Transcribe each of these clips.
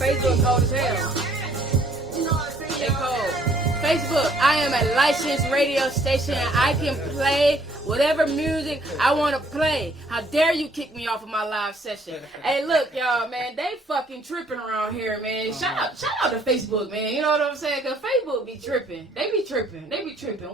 Facebook cold as hell. They cold. Facebook, I am a licensed radio station. I can play whatever music I want to play. How dare you kick me off of my live session? Hey, look, y'all, man, they fucking tripping around here, man. Shout out to Facebook, man. You know what I'm saying? Because Facebook be tripping. They be tripping.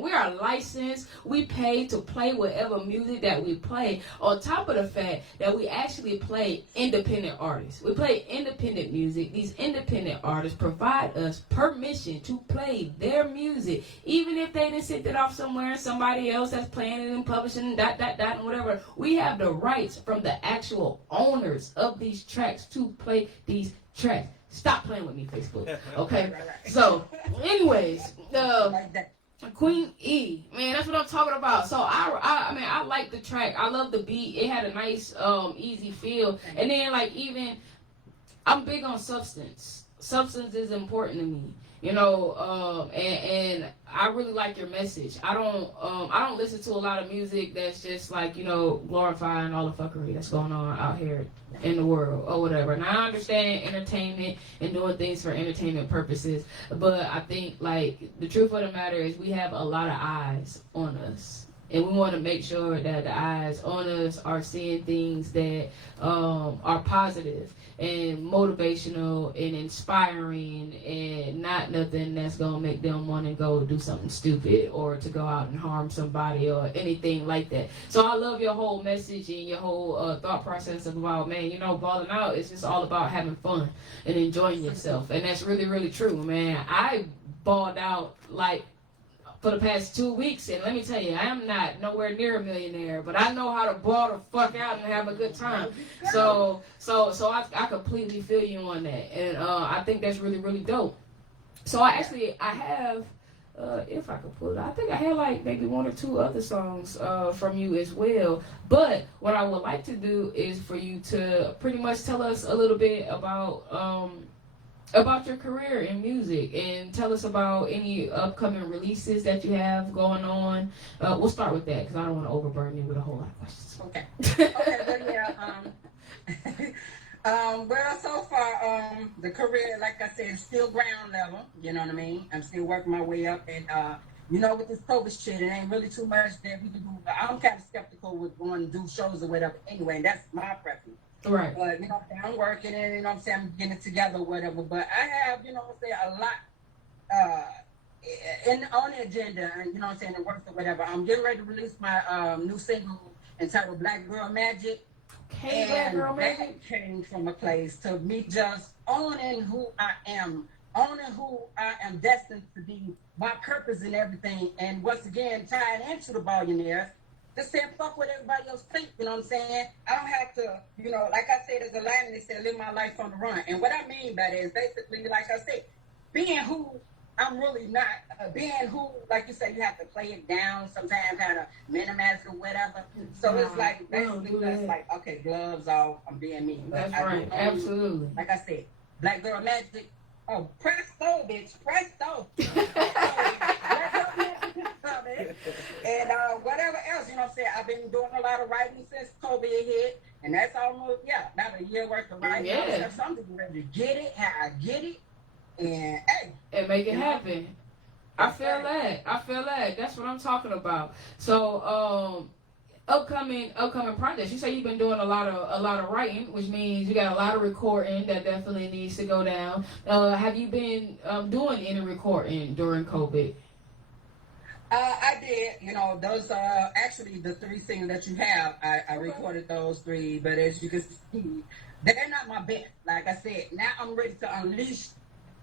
We are licensed. We pay to play whatever music that we play. On top of the fact that we actually play independent artists. We play independent music. These independent artists provide us permission to play their music, even if they didn't send it off somewhere and somebody else that's playing it and publishing and whatever. We have the rights from the actual owners of these tracks to play these tracks. Stop playing with me, Facebook. Okay. So, anyways, Queen E, man, that's what I'm talking about. So I mean, I like the track. I love the beat. It had a nice, easy feel. And then I'm big on substance. Substance is important to me. You know, and I really like your message. I don't listen to a lot of music that's just glorifying all the fuckery that's going on out here in the world or whatever. And I understand entertainment and doing things for entertainment purposes, but I think the truth of the matter is we have a lot of eyes on us. And we want to make sure that the eyes on us are seeing things that are positive and motivational and inspiring, and not nothing that's going to make them want to go do something stupid or to go out and harm somebody or anything like that. So I love your whole message and your whole thought process about, man, balling out is just all about having fun and enjoying yourself. And that's really, really true, man. I balled out for the past 2 weeks, and let me tell you, I am not nowhere near a millionaire, but I know how to ball the fuck out and have a good time. So I completely feel you on that, and I think that's really, really dope. So I have, if I could pull it, I think I had maybe 1 or 2 other songs from you as well. But what I would like to do is for you to pretty much tell us a little bit about your career in music, and tell us about any upcoming releases that you have going on. We'll start with that because I don't want to overburden you with a whole lot of questions. Okay. Well, so far, the career, like I said, is still ground level. You know what I mean? I'm still working my way up, and with this COVID shit, it ain't really too much that we can do. I'm kind of skeptical with going to do shows or whatever anyway, and that's my preference. Right. But, I'm working and, I'm getting it together or whatever. But I have, a lot on the agenda, and, the works or whatever. I'm getting ready to release my new single entitled Black Girl Magic. Okay, and Black Girl Magic. That came from a place to me just owning who I am destined to be, my purpose and everything. And once again, tying into the billionaires, just saying fuck what everybody else think, you know what I'm saying? I don't have to, like I said, there's a line that said, live my life on the run. And what I mean by that is basically, like I said, being who I'm really not, being who, like you said, you have to play it down, sometimes kind of minimize it or whatever. So it's basically just okay, gloves off, I'm being me. That's right, absolutely. Like I said, Black Girl Magic, presto, bitch, presto. And whatever else, what I'm saying, I've been doing a lot of writing since COVID hit, and that's almost, about a year worth of writing. Yeah. So I'm just ready to get it, how I get it, and hey. And make it happen. I feel that. That's what I'm talking about. So, upcoming projects. You say you've been doing a lot of writing, which means you got a lot of recording that definitely needs to go down. Have you been doing any recording during COVID? I did. Those are actually the 3 singles that you have. I recorded those 3, but as you can see, they're not my best. Like I said, now I'm ready to unleash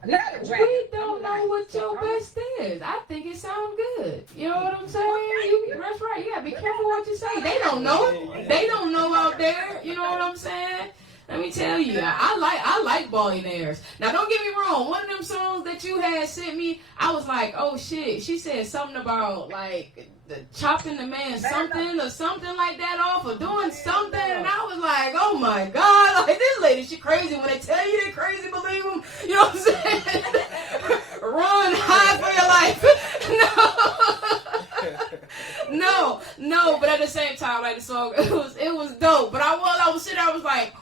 another dragon. We don't know what your best is. I think it sounds good. You know what I'm saying? That's right. You gotta be careful what you say. They don't know. They don't know out there. You know what I'm saying? Let me tell you, I like billionaires. Now, don't get me wrong. One of them songs that you had sent me, I was like, oh shit. She said something about chopping the man something or something like that off or doing something, and I was like, oh my god, this lady, she crazy. When they tell you they're crazy, believe them. You know what I'm saying? Run, hide for your life. No. But at the same time, the song, it was dope. But I was sitting there, I was like.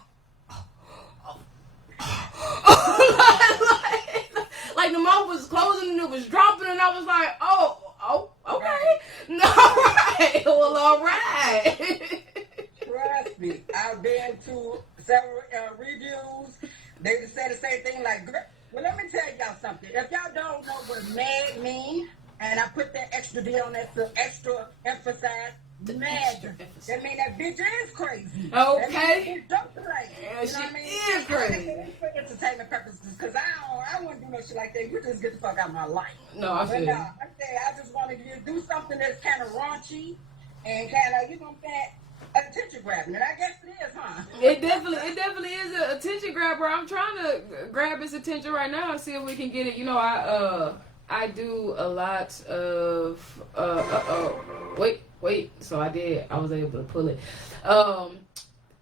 I was like, oh, okay. No, all right. Well, all right. Trust me, I've been to several reviews. They say the same thing like, well, let me tell y'all something. If y'all don't know what mad means, and I put that extra D on that to extra emphasize, mad. That means that bitch is crazy. Okay. Don't play. Yeah, you she know what I mean? is crazy. For entertainment purposes, because I wouldn't do no shit like that. You just get the fuck out of my life. No, I feel you. I just wanted you to do something that's kind of raunchy and kind of, you know what I'm saying, attention grabbing. And I guess it is, huh? It definitely is an attention grabber. I'm trying to grab his attention right now and see if we can get it. You know, I do a lot of wait. So I was able to pull it.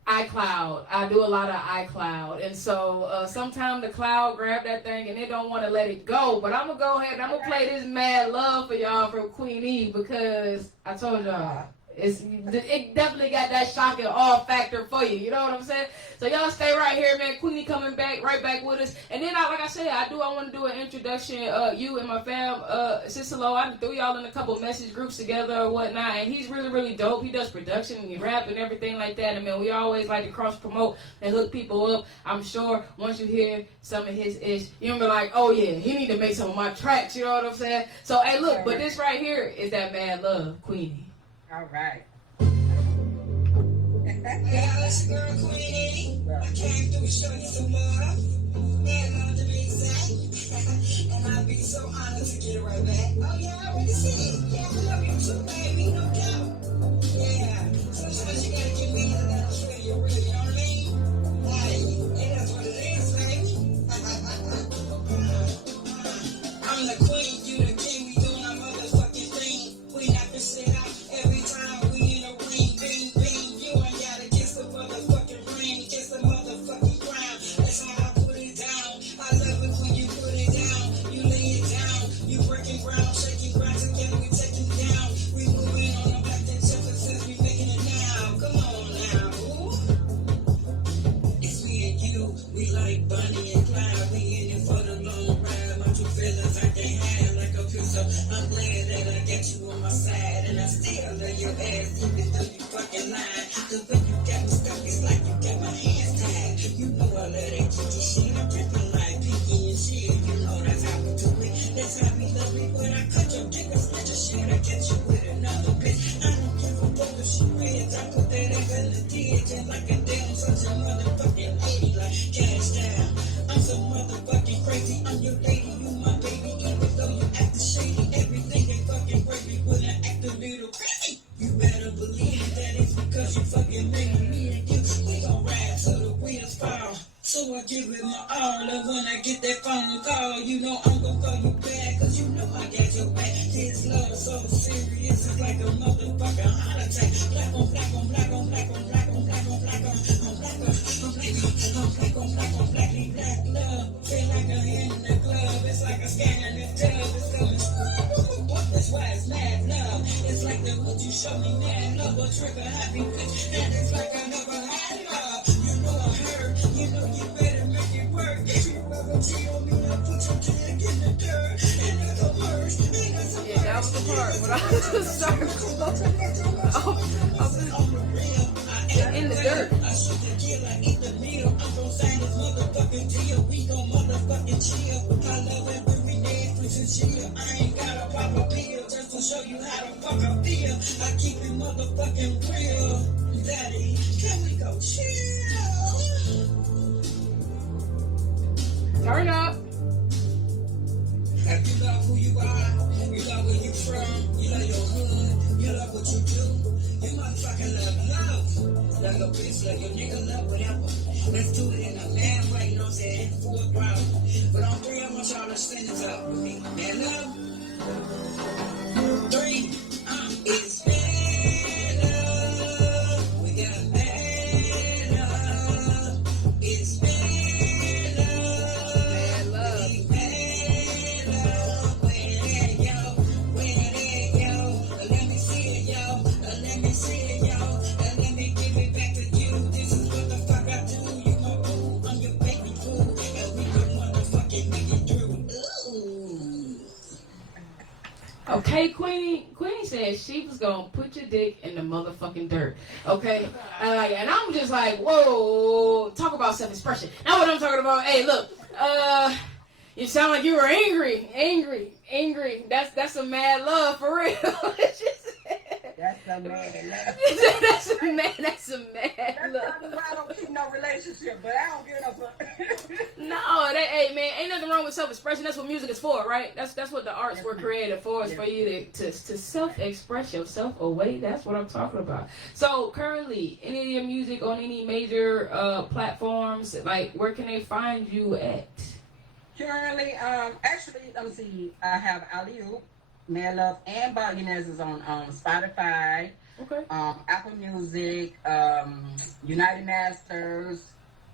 iCloud. I do a lot of iCloud, and so sometimes the cloud grab that thing and they don't want to let it go. But I'm gonna go ahead and I'm gonna play this Mad Love for y'all from Queen E, because I told y'all it definitely got that shock and awe factor for you. You know what I'm saying? So y'all stay right here, man. Queenie coming right back with us. And then, like I said, I want to do an introduction. You and my fam, Cisalo, I threw y'all in a couple message groups together or whatnot. And he's really, really dope. He does production and he rap and everything like that. And, man, we always like to cross promote and hook people up. I'm sure once you hear some of his ish, you're going to be like, oh, yeah, he need to make some of my tracks. You know what I'm saying? So, hey, look, but this right here is that Mad Love, Queenie. All right. Yeah, it's your girl Queenie. I came through to show you some love. Mad love to be exact. And I'd be so honored to get it right back. Oh yeah, I already see it. Yeah, I love you too, baby, no doubt. Yeah, sometimes you gotta give me that I'll show you real, you know what I mean? Hey, and that's what it is, baby. I'm the queen, you the king, we doing our motherfucking thing. We knock the shit out every time we in a ring, bing, bing. You ain't gotta kiss the motherfucking ring, kiss the motherfucking ground. That's how I put it down. I love it when you put it down. You lay it down, you breaking ground, shaking ground together, we taking down. We moving on the back to Jefferson, we making it now. Come on now, ooh. It's me and you, we like Bonnie and Clyde. We in it for the long ride. My true feelings I can't have like a pistol. I'm glad that I got you on my side, and I still love your ass even though you fucking lying. Cause when you got me stuck, it's like you got my hands tied. You know I love that kinky shit. I'm dripping like Pinky and shit. You know that's how we do it. That's how we love it. When I cut your dick, I snatch your shit. I get you with another bitch. I don't give a fuck if she rich. I put that ass in the ditch, and like a damn such a motherfucking lady, like cash down. I'm so motherfucking crazy. I'm your lady, you my baby. Even though you act shady, everything ain't fucking crazy. When I act a little crazy, you better believe that it's because you fucking made me and you. We gon' ride till the wheels fall. So I give it my all, and when I get that phone call, you know I'm gon' call you back, cause you know I got your back. This love so serious, it's like a motherfucking heart attack. Black on black on black on black on black on black on black on black on black on black on black on black love. Feel like a hand in the glove, it's like a scan in the dove, it's coming. That's why it's mad love. It's like the hood you show me, mad love, a trigger happy bitch, and it's like I never had love. You know I heard, you know you better make it work. If you ever cheat on me, I'll put your dick in the dirt. And that's a verse, and that's a verse. Yeah, that was the part when I was just in the dirt. I shoot the kill, I eat the meal. I'm gon' sign this motherfucking deal. We gon' motherfucking chill. I love it when we Netflix and chill. I ain't gotta pop a pill just to show you how the fuck I feel. I keep it motherfucking real. Daddy, can we go chill? Turn up. If you love who you are, you love where you from, you love your hood, you love what you do, you motherfucking love. Love your bitch, love your nigga, love whatever. Let's do it in a man way, you know what I'm saying? Full throttle. But on three, I want y'all to stand this up with me. Man, love. Three, it's man love. We got man love. It's man love. Mad love. Let me give it back to you. This is what the fuck I do. You know, I'm your Okay, Queenie said she was gonna put your dick in the motherfucking dirt. Okay, and I'm just like, whoa, talk about self-expression. Now what I'm talking about? Hey, look, you sound like you were angry. That's some mad love for real. That's some mad love. That's some mad love. That's why I don't keep no relationship, but I don't get no fuck. No, hey man, ain't nothing wrong with self-expression. That's what music is for, right? That's what the arts were created for, is for you to self-express yourself away. That's what I'm talking about. So currently, any of your music on any major platforms, like where can they find you at? Currently, actually, let me see. I have Aliu, Mad Love, and Billionaires is on Spotify, Okay. Apple Music, United Masters,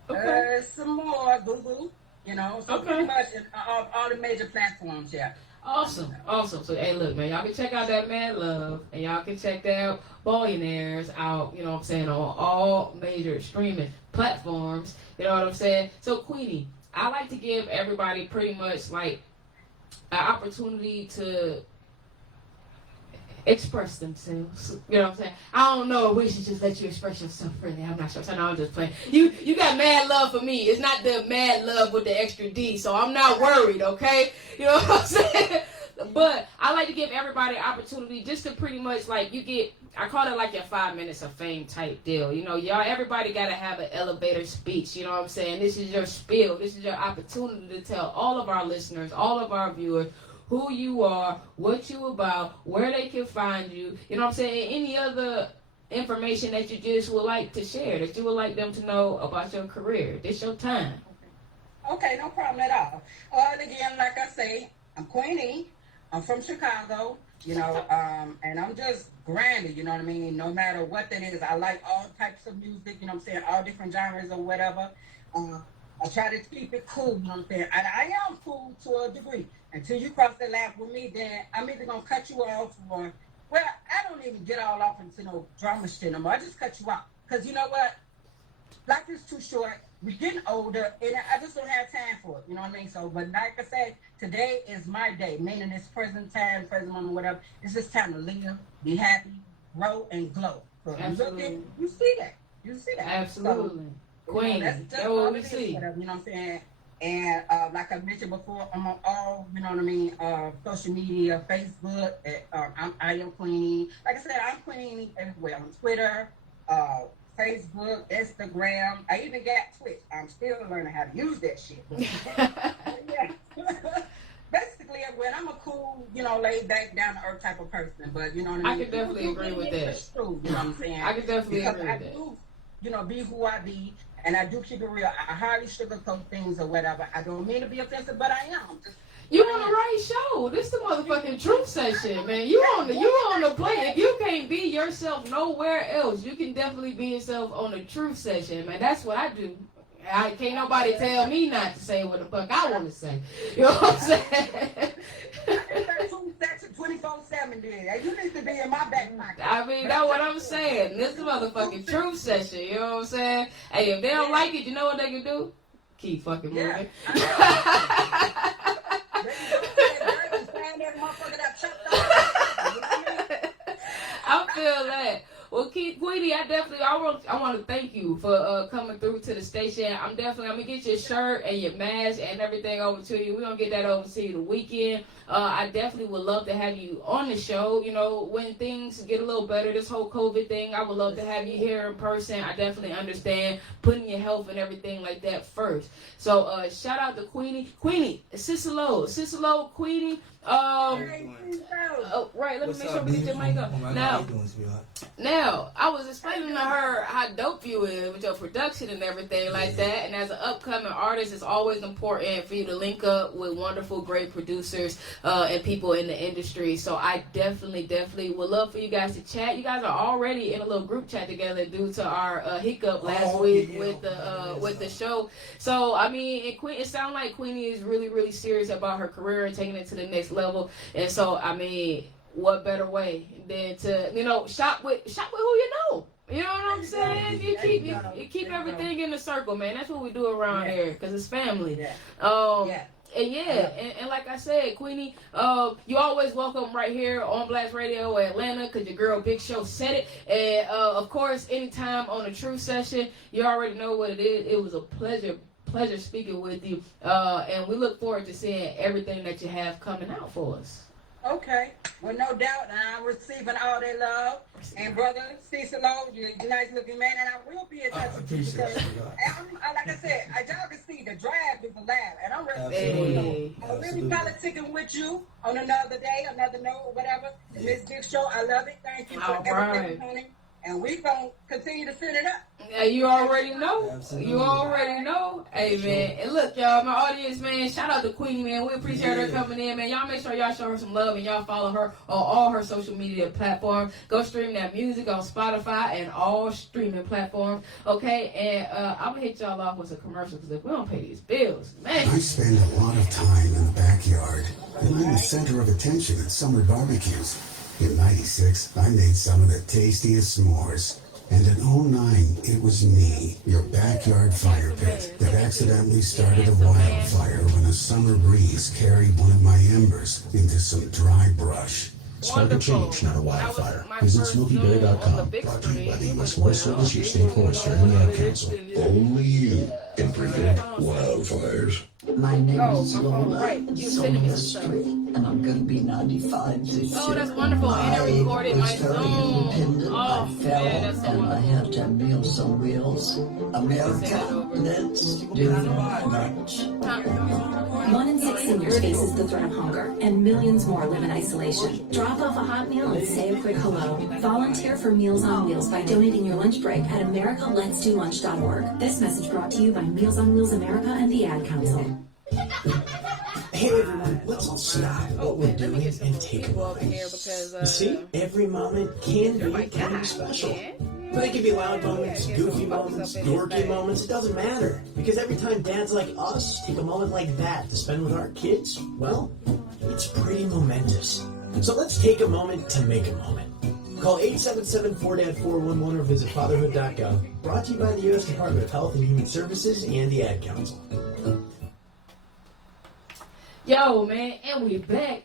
some more Google. So pretty much in, all the major platforms. Yeah. Awesome. So, hey, look, man, y'all can check out that Mad Love, and y'all can check that Billionaires out, you know what I'm saying, on all major streaming platforms, you know what I'm saying? So, Queenie, I like to give everybody pretty much, like, an opportunity to express themselves. You know what I'm saying? I don't know if we should just let you express yourself freely. I'm not sure. So no, I'm just playing. You got mad love for me. It's not the mad love with the extra D, so I'm not worried, okay? You know what I'm saying? But I like to give everybody an opportunity just to pretty much, like, I call it like your 5 minutes of fame type deal. You know, everybody got to have an elevator speech. You know what I'm saying? This is your spiel. This is your opportunity to tell all of our listeners, all of our viewers, who you are, what you about, where they can find you, you know what I'm saying, and any other information that you just would like to share, that you would like them to know about your career. This your time. Okay, no problem at all. And again, like I say, I'm Queenie. I'm from Chicago, and I'm just grinding, you know what I mean? No matter what that is, I like all types of music, you know what I'm saying, all different genres or whatever. I try to keep it cool, you know what I'm saying? And I am cool to a degree. Until you cross the line with me, then I'm either going to cut you off or, well, I don't even get all off into no drama shit no more. I just cut you off. Because you know what? Life is too short. We're getting older, and I just don't have time for it. You know what I mean? So, but like I said, today is my day, meaning this present time, present moment, whatever. It's just time to live, be happy, grow, and glow. So Absolutely. You see that. Absolutely. So, Queen, that's what we see. Whatever, you know what I'm saying? And like I mentioned before, I'm on all, you know what I mean, social media, Facebook, I am Queenie. Like I said, I'm Queenie everywhere. On Twitter, Facebook, Instagram. I even got Twitch. I'm still learning how to use that shit. Yeah. Basically, everywhere. I'm a cool, laid back, down to earth type of person. But you know what I mean? I can definitely agree with that. It's true, you know what I'm saying? I can definitely because agree with that. Do, be who I be. And I do keep it real. I hardly sugarcoat things or whatever. I don't mean to be offensive, but I am. You on the right show. This the motherfucking truth session, man. You on the plate. If you can't be yourself nowhere else, you can definitely be yourself on the truth session, man. That's what I do. Can't nobody tell me not to say what the fuck I want to say. You know what I'm saying? 24/7 there. You need to be in my back pocket. I mean, that's what I'm saying. This is motherfucking truth session. You know what I'm saying? Hey, if they don't like it, you know what they can do? Keep fucking moving. I feel that. Well, Queenie, I want to thank you for coming through to the station. I'm gonna get your shirt and your mask and everything over to you. We're gonna get that over to you the weekend. I definitely would love to have you on the show. You know, when things get a little better, this whole COVID thing, I would love to have you here in person. I definitely understand putting your health and everything like that first. So shout out to Queenie, Cisalo, Queenie. Right, let me make sure we get your mic up. Now, I was explaining to her how dope you is with your production and everything like that. And as an upcoming artist, it's always important for you to link up with wonderful, great producers and people in the industry. So I definitely would love for you guys to chat. You guys are already in a little group chat together due to our hiccup last week with the show. So I mean, it sounds like Queenie is really, really serious about her career and taking it to the next level. And so I mean, what better way than to shop with who you know? You know what I'm saying? You keep everything in the circle, man. That's what we do around here because it's family. And and like I said, Queenie, you always welcome right here on Blast Radio Atlanta, because your girl Big Show said it. And of course, anytime on a True Session, you already know what it is. It was a pleasure speaking with you. And we look forward to seeing everything that you have coming out for us. Okay. Well, no doubt, I'm receiving all their love. And brother Cisalo, you're a nice looking man, and I will be in touch with you because, like I said, y'all can see the drive is alive, and I'm ready. I'm really politicking with you on another day, another note, or whatever. Miss Big Show, I love it. Thank you for everything, honey. And we gonna continue to set it up. Yeah, you already know. Absolutely. You already know. Hey, man. And look, y'all, my audience, man, shout out to Queen, man. We appreciate her coming in, man. Y'all make sure y'all show her some love and y'all follow her on all her social media platforms. Go stream that music on Spotify and all streaming platforms. Okay? And I'm going to hit y'all off with a commercial because if we don't pay these bills, man. I spend a lot of time in the backyard, and I'm the center of attention at summer barbecues. In '96, I made some of the tastiest s'mores. And in '09, it was me, your backyard fire pit, that accidentally started a wildfire when a summer breeze carried one of my embers into some dry brush. Spark a change, not a wildfire. Visit SmokeyBerry.com. Brought to you by the U.S. Forest Service, your state forester, and the Ad Council. Only you can prevent wildfires. My name is Lola. It's on the street, and I'm going to be 95 this year. Oh, that's wonderful. And I recorded my very song. independent. Oh, I fell, man, that's so and I wonderful. have to have Meals on Wheels. America, let's do much. 1 in 6 seniors faces the threat of hunger, and millions more live in isolation. Drop off a hot meal and say a quick hello. Volunteer for Meals on Wheels by donating your lunch break at americaletsdolunch.org. This message brought to you by Meals on Wheels America and the Ad Council. Hey everyone, let's all stop what we're doing and take a moment. You see, every moment can be kind of special. But they can be loud moments, goofy moments, dorky moments, it doesn't matter. Because every time dads like us take a moment like that to spend with our kids, well, it's pretty momentous. So let's take a moment to make a moment. Call 877-4DAD-411 or visit fatherhood.gov. Brought to you by the U.S. Department of Health and Human Services and the Ad Council. Yo, man, and we back.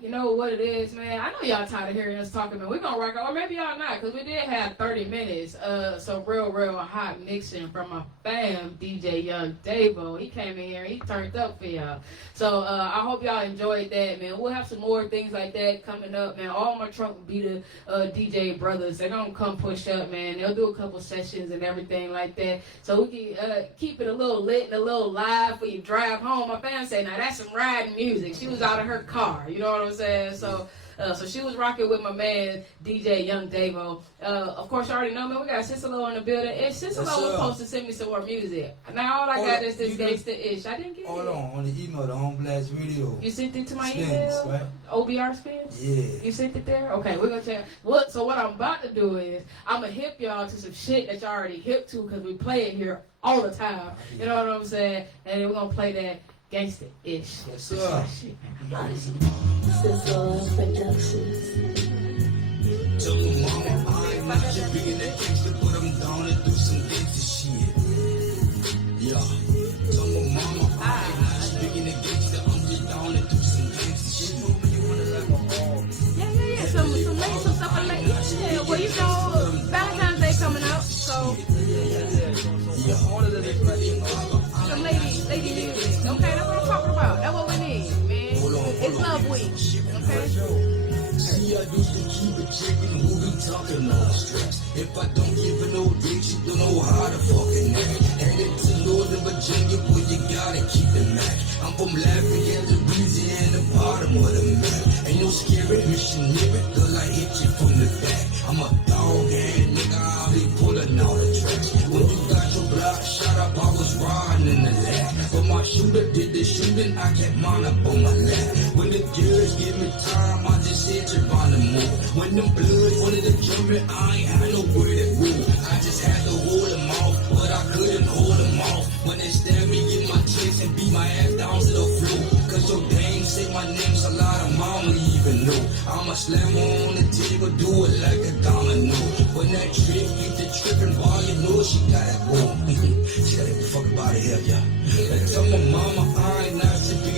You know what it is, man. I know y'all tired of hearing us talking, man. We're going to rock out, or maybe y'all not, because we did have 30 minutes. So real hot mixing from my fam, DJ Young Davo. He came in here, he turned up for y'all. So I hope y'all enjoyed that, man. We'll have some more things like that coming up, man. All my Trunk Beater DJ brothers, they're going to come push up, man. They'll do a couple sessions and everything like that. So we can keep it a little lit and a little live for you drive home. My fam said, now that's some riding music. She was out of her car, you know what I'm saying? So she was rocking with my man DJ Young Davo. Of course, you already know, man. We got Cisalo in the building, and Cisalo was supposed to send me some more music. Now all I got is this gangsta-ish. I didn't get it. Hold on the email, the Home Blast Radio. You sent it to my Spins, email? right? OBR Spins? Yeah. You sent it there? Okay, we're gonna check. So what I'm about to do is I'm gonna hip y'all to some shit that y'all already hip to, because we play it here all the time. You know what I'm saying? And then we're gonna play that gangsta-ish. Yes, sir. Cisalo Productions. Tell them mama, I ain't not just being that gangster, but I'm down to do some gangster shit. Yeah. Tell them mama, I ain't not just being that gangster, I'm just down to do some gangster shit. Yeah. Some stuff like that. Yeah, well, you know, Valentine's Day coming up, so some lady music. Okay, that's what I'm talking about. That's what we need, man. It's Love Week. Okay. See, I used to keep it chicken, who be talking all stress. If I don't give her no dick, she don't know how to fucking act. And it's in Northern Virginia, boy, you gotta keep it Mac. I'm from Lafayette, Louisiana, bottom of the map. Ain't no scary mission near it, girl, I hit you from the back. I'm a dog and nigga, I'll be pulling out the tracks. When you got your block shot up, I was riding in the lap. But my shooter did the shooting, I kept mine up on my lap. When the girls give me time, I just hit you on the move. When them bloods wanted to jump me, I ain't had nowhere to go. I just had to hold them off, but I couldn't hold them off. When they stab me in my chest and beat my ass down to the floor. Cause your dame say my name's a lot of mama even know. I'ma slam her on the table, do it like a domino. When that trick get the trippin', boy, you know she gotta go. She gotta get the fuck up out of here, yeah. And tell my mama I ain't not to be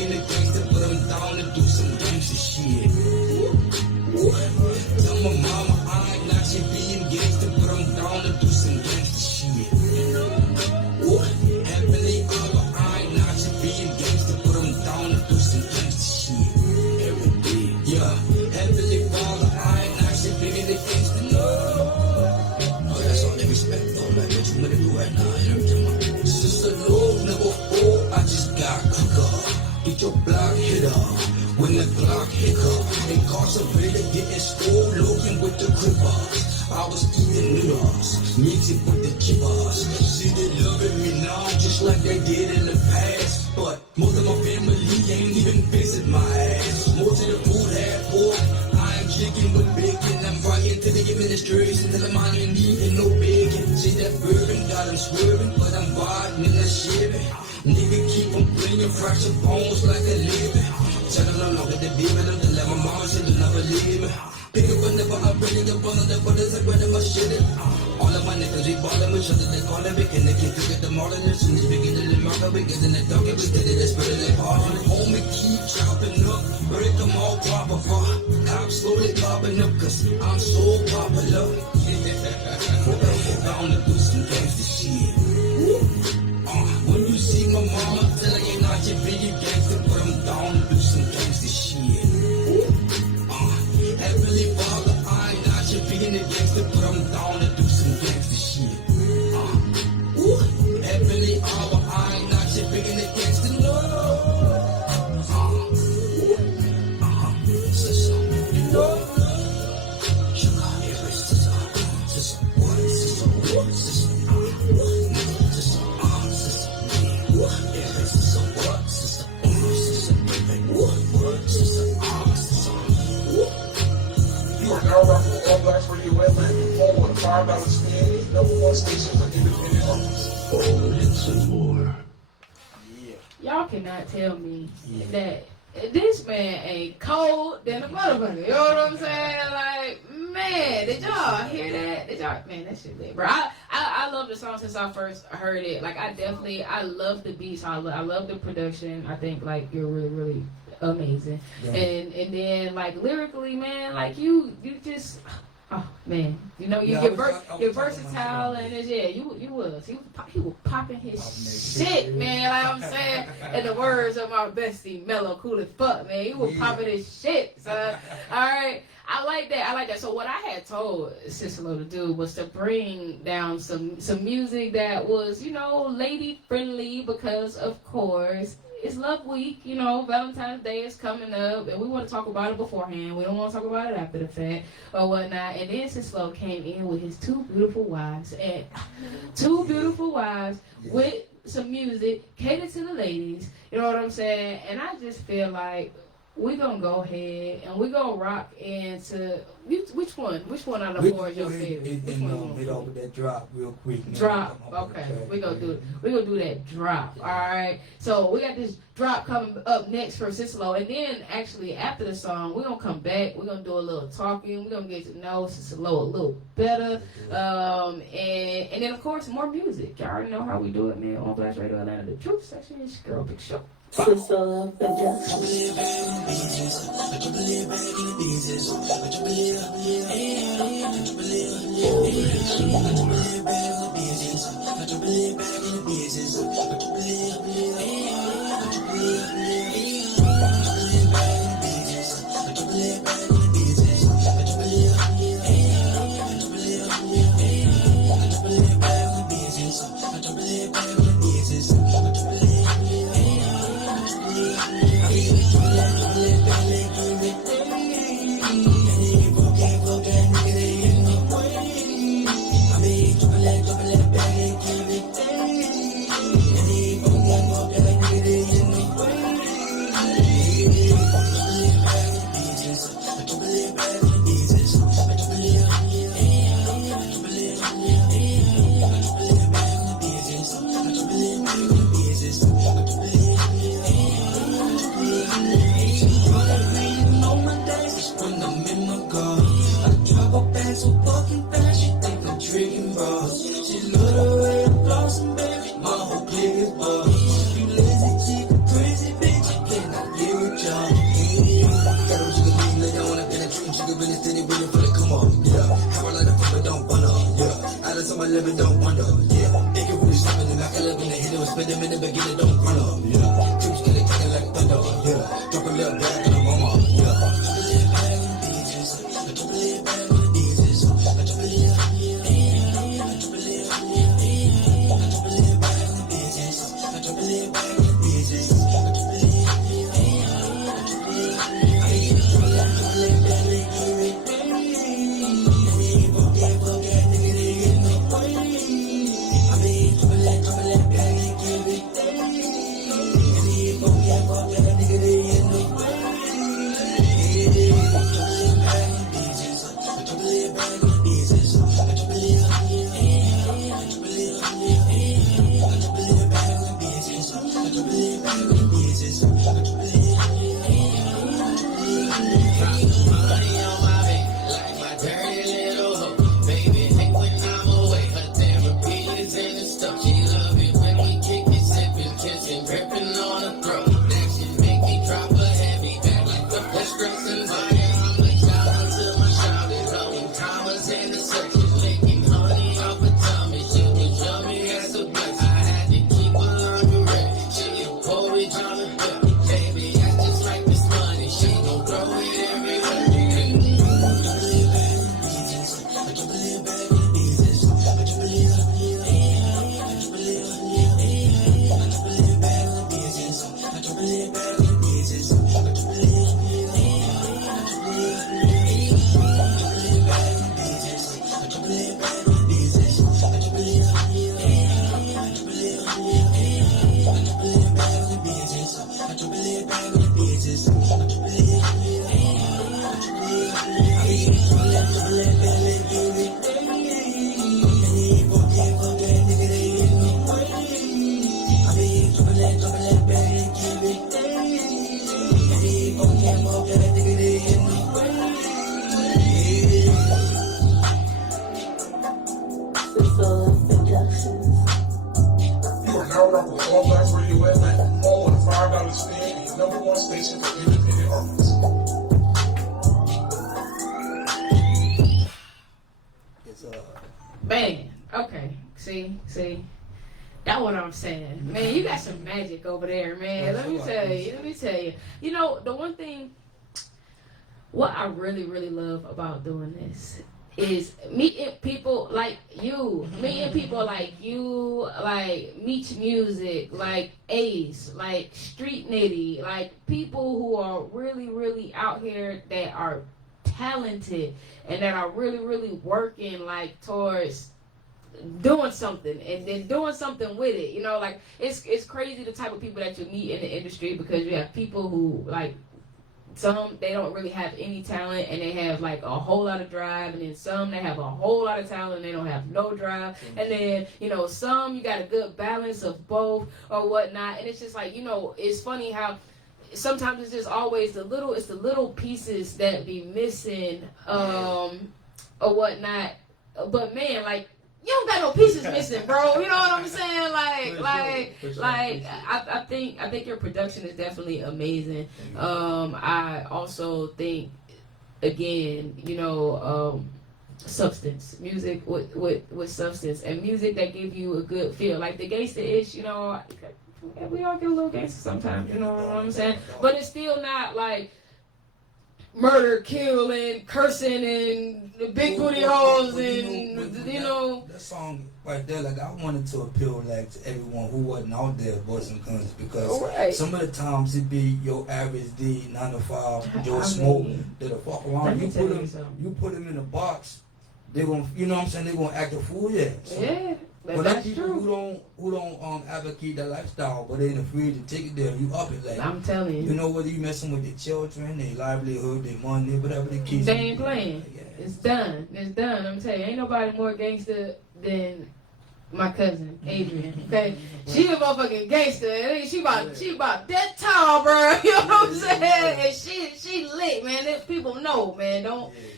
up. When the clock hiccup, incarcerated, getting school, looking with the crippers. I was eating noodles, mixing with the chippers. See, they loving me now, just like they did in the past. But most of my family ain't even visit my ass. Most of the food had pork. I am chicken with bacon. I'm right to the administration, till I'm on and eating no bacon. See that bourbon, got him swerving, but I'm riding in that Chevy. Nigga keep on bringing fractured bones like a living. Tell them no longer they be with them, to let my mama say they'll never leave me. Pick up whenever I'm ready to ball on the brothers, I'm ready my shit. All of my niggas, we ballin' with each other, they call it bacon. They can't forget the modern as soon as we get in the market, we get in the dog, we get in the spirit, they hard. And the homie keep chopping up, break them all proper. I'm slowly popping up, cause I'm so popular. I wanna do some gangsta shit. When you see my mama, tell her you're not your biggie gangster, but I'm down to do some gangsta shit. Heavenly Father, I ain't not your being a gangster, but I'm down to do some gangsta shit. Heavenly Father, I ain't not your being a gangster, no. $5 stand, #1 station for independent artists. Oh, it's and more. Y'all cannot tell me that this man ain't cold than a motherfucker. You know what I'm saying? Like, man, did y'all hear that? Did y'all, man, that shit lit, bro. I love the song since I first heard it. Like, I love the beats. I love the production. I think, like, you're really, really amazing. Yeah. And then, like, lyrically, man, like, you just... Oh man, you know you're versatile and you was popping his shit, man. Like I'm saying, in the words of my bestie, Mellow, cool as fuck, man. You was popping his shit, son. All right, I like that. So what I had told Cisalo to do was to bring down some music that was, you know, lady friendly, because of course it's Love Week, you know, Valentine's Day is coming up, and we want to talk about it beforehand. We don't want to talk about it after the fact or whatnot. And then Cisalo came in with his two beautiful wives with some music catered to the ladies. You know what I'm saying? And I just feel like we're going to go ahead and we're going to rock into... Which one out of the four is your favorite? Hit off with that drop real quick. Man. Drop. Okay. We're gonna do that drop. Alright. So we got this drop coming up next from Cisalo. And then actually after the song, we're gonna come back. We're gonna do a little talking. We're gonna get to know Cisalo a little better. And then of course more music. Y'all already know how we do it, man. On Blast Radio Atlanta, the Truth Section is Girl Big Show. Cisalo understand. Number one station for independent artists. Man, okay. See. That's what I'm saying. Man, you got some magic over there, man. Let me tell you. You know, the one thing, what I really, really love about doing this is meeting people like you, like Meech Music, like Ace, like Street Nitty, like people who are really, really out here that are talented and that are really, really working like towards doing something and then doing something with it. You know, like it's crazy the type of people that you meet in the industry, because you have people who like, some they don't really have any talent and they have like a whole lot of drive, and then some they have a whole lot of talent and they don't have no drive, and then you know some you got a good balance of both or whatnot. And it's just like, you know, it's funny how sometimes it's just always the little pieces that be missing or whatnot. But man, like, you don't got no pieces missing, bro. You know what I'm saying? I think your production is definitely amazing. I also think, again, you know, substance music with substance, and music that give you a good feel, like the Gangsta-ish. You know, we all get a little gangster sometimes. You know what I'm saying? But it's still not like murder, killing, cursing, and the big booty holes, and you know. That song right there, like, I wanted to appeal like to everyone who wasn't out there busting guns, because some of the times it be your average D 9 to 5 Joe Smoke that'll fuck around. You put them in a box, they gonna, you know what I'm saying, they gonna act a fool. Yeah. But that's people who don't advocate that lifestyle, but they ain't afraid to take it there. You up it, like, I'm telling you. You know, whether you messing with their children, their livelihood, their money, whatever the case. They ain't playing. It's done. I'm telling you, ain't nobody more gangster than my cousin Adrian. Okay, she a motherfucking gangster. She about that tall, bro. You know what I'm saying? And she lit, man. People know, man.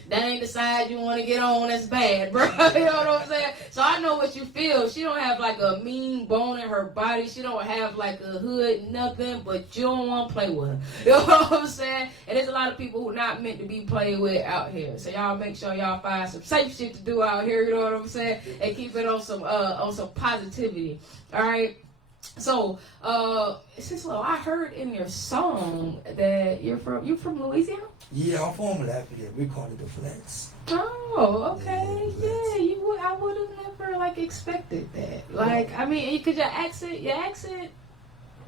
That ain't the side you want to get on. That's bad, bro. You know what I'm saying? So I know what you feel. She don't have like a mean bone in her body. She don't have like a hood, nothing. But you don't want to play with her. You know what I'm saying? And there's a lot of people who not meant to be played with out here. So y'all make sure y'all find some safe shit to do out here. You know what I'm saying? And keep it on some positivity. All right. So, Cisalo, I heard in your song that you from Louisiana? Yeah, I'm from Lafayette. We call it the Flats. Oh, okay. Yeah, I would have never like expected that. Like, I mean, because your accent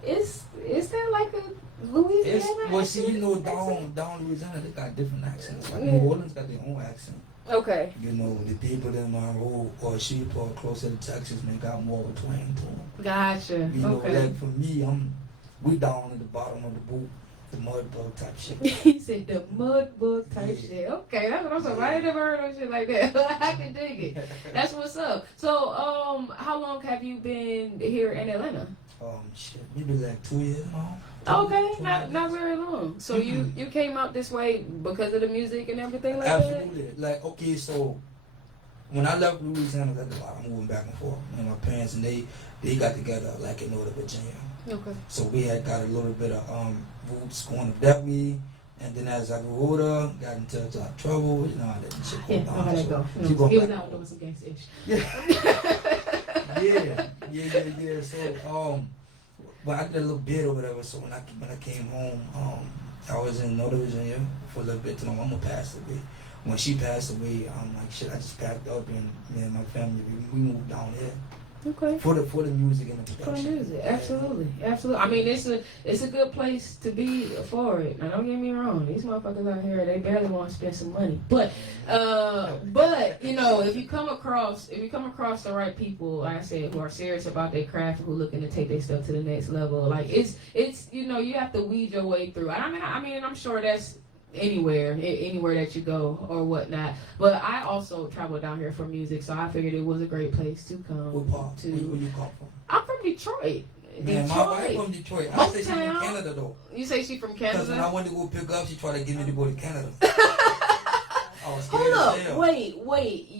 is that like a Louisiana? Well, see, you know, down Louisiana, they got different accents. Like New Orleans got their own accent. Okay. You know, the people in Monroe or Shreveport, closer to Texas, they got more of a twang to them. Gotcha. You know, okay. Like for me, we down at the bottom of the boot, the mud bug type shit. He said the mud bug type shit. Okay, that's what I'm saying. I ain't never heard of shit like that. I can dig it. That's what's up. So, how long have you been here in Atlanta? Maybe like 2 years now. Okay, not very long. So you came out this way because of the music and everything like that? Absolutely. Like, okay, so when I left Louisiana, that's a lot of moving back and forth. And my parents and they got together like in Northern Virginia. Okay. So we had got a little bit of roots going up that way. And then as I grew older, got into trouble, you know, I let shit go down. How that go? He was out doing some gangsta-ish. Yeah. So, but I did a little bit or whatever. So when I came home, I was in Northern Virginia for a little bit till my mama passed away. When she passed away, I'm like, shit, I just packed up and me and my family, we moved down here. Okay. For the music and the production. For the music, absolutely. I mean, it's a good place to be for it. Now, don't get me wrong. These motherfuckers out here, they barely want to spend some money. But you know, if you come across the right people, like I said, who are serious about their craft, who looking to take their stuff to the next level, like it's you know, you have to weed your way through. I mean, I'm sure that's anywhere that you go or whatnot. But I also travel down here for music, so I figured it was a great place to come. What part? Where you come from? I'm from Detroit. Man, my wife from Detroit. I say she's from Canada though. You say she from Canada? Because when I went to go pick up, she tried to get me to go to Canada. Hold up, wait.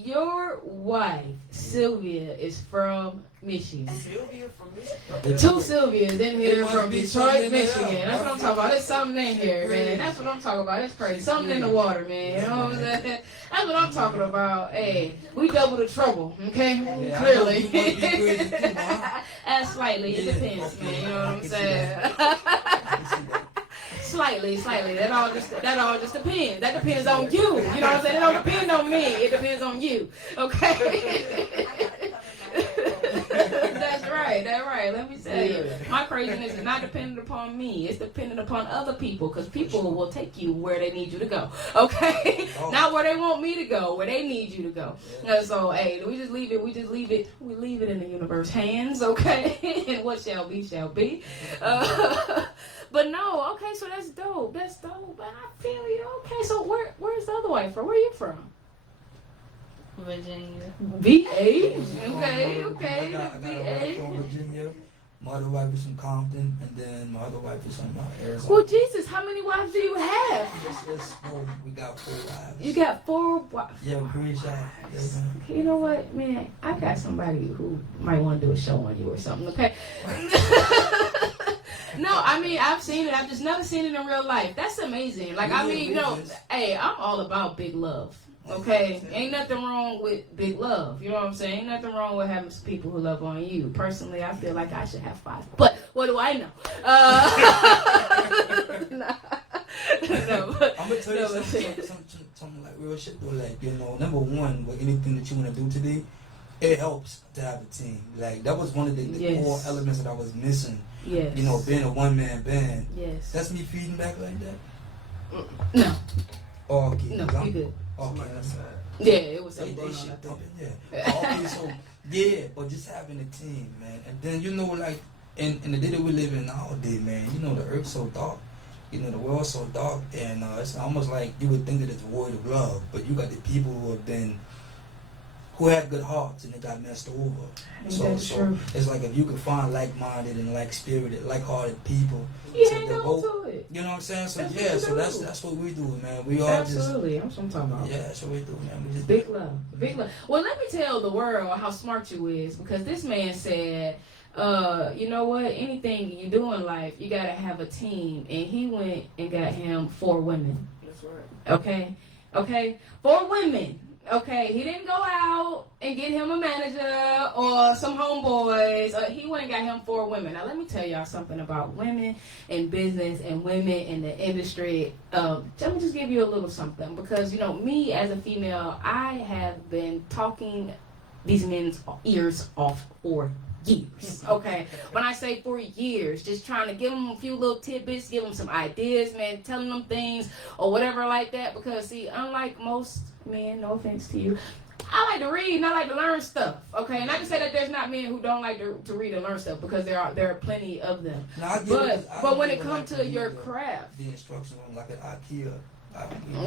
Your wife, Sylvia, is from Michigan. Sylvia from Michigan. Two Sylvias in here from Detroit, Michigan. That's what I'm talking about. There's something in here, man. That's what I'm talking about. It's crazy. Something in the water, man. You know what I'm saying? That's what I'm talking about. Hey, we double the trouble, okay? Yeah, Clearly. Slightly. It depends, man. You know what I'm saying? Slightly. That all just depends. That depends on you. You know what I'm saying? It don't depend on me. It depends on you. Okay? That's right. Let me tell you. My craziness is not dependent upon me. It's dependent upon other people, because people will take you where they need you to go. Okay? Not where they want me to go, where they need you to go. So, hey, we leave it in the universe hands, okay? And what shall be, shall be. But no, okay, so that's dope. And I feel you. Okay, so where's the other wife from? Where are you from? Virginia. VA? Okay. I got a wife from Virginia. My other wife is from Compton, and then my other wife is from Arizona. Well, Jesus, how many wives do you have? We got 4 wives. You got 4 wives? Yeah, pretty shy. Yeah, you know what, man? I got somebody who might want to do a show on you or something, okay? No, I mean, I've seen it. I've just never seen it in real life. That's amazing. Like, I mean, hey, I'm all about big love. Okay, ain't nothing wrong with big love. You know what I'm saying? Ain't nothing wrong with having some people who love on you. Personally, I feel like I should have 5. But what do I know? I'm gonna tell you something like real shit though. Like, number one, with anything that you want to do today, it helps to have a team. Like, that was one of the core elements that I was missing. Yes. Being a one-man band. Yes. That's me feeding back like that. No. Oh, okay. No, you good. Okay, that's yeah, it was something going on. Okay, so but just having a team, man, and then like in the day that we live in nowadays, man, the earth's so dark, the world's so dark, and it's almost like you would think that it's void of love, but you got the people who have good hearts and they got messed over. So it's like if you could find like-minded and like-spirited, like-hearted people. Hang on to it. You know what I'm saying? So so that's what we do, man. We all absolutely. That's what I'm talking about. Yeah, that's what we do, man. We just big love. Well, let me tell the world how smart you is, because this man said, you know what? Anything you do in life, you gotta have a team, and he went and got him 4 women. That's right. Okay, 4 women. Okay, he didn't go out and get him a manager or some homeboys. He went and got him 4 women. Now, let me tell y'all something about women in business and women in the industry. Let me just give you a little something, because, me as a female, I have been talking these men's ears off for years. Okay, when I say 4 years, just trying to give them a few little tidbits, give them some ideas, man, telling them things or whatever like that, because see, unlike most men, no offense to you, I like to read and I like to learn stuff. Okay, and I can say that there's not men who don't like to read and learn stuff, because there are plenty of them. But when it comes to your craft, the instruction on like an IKEA.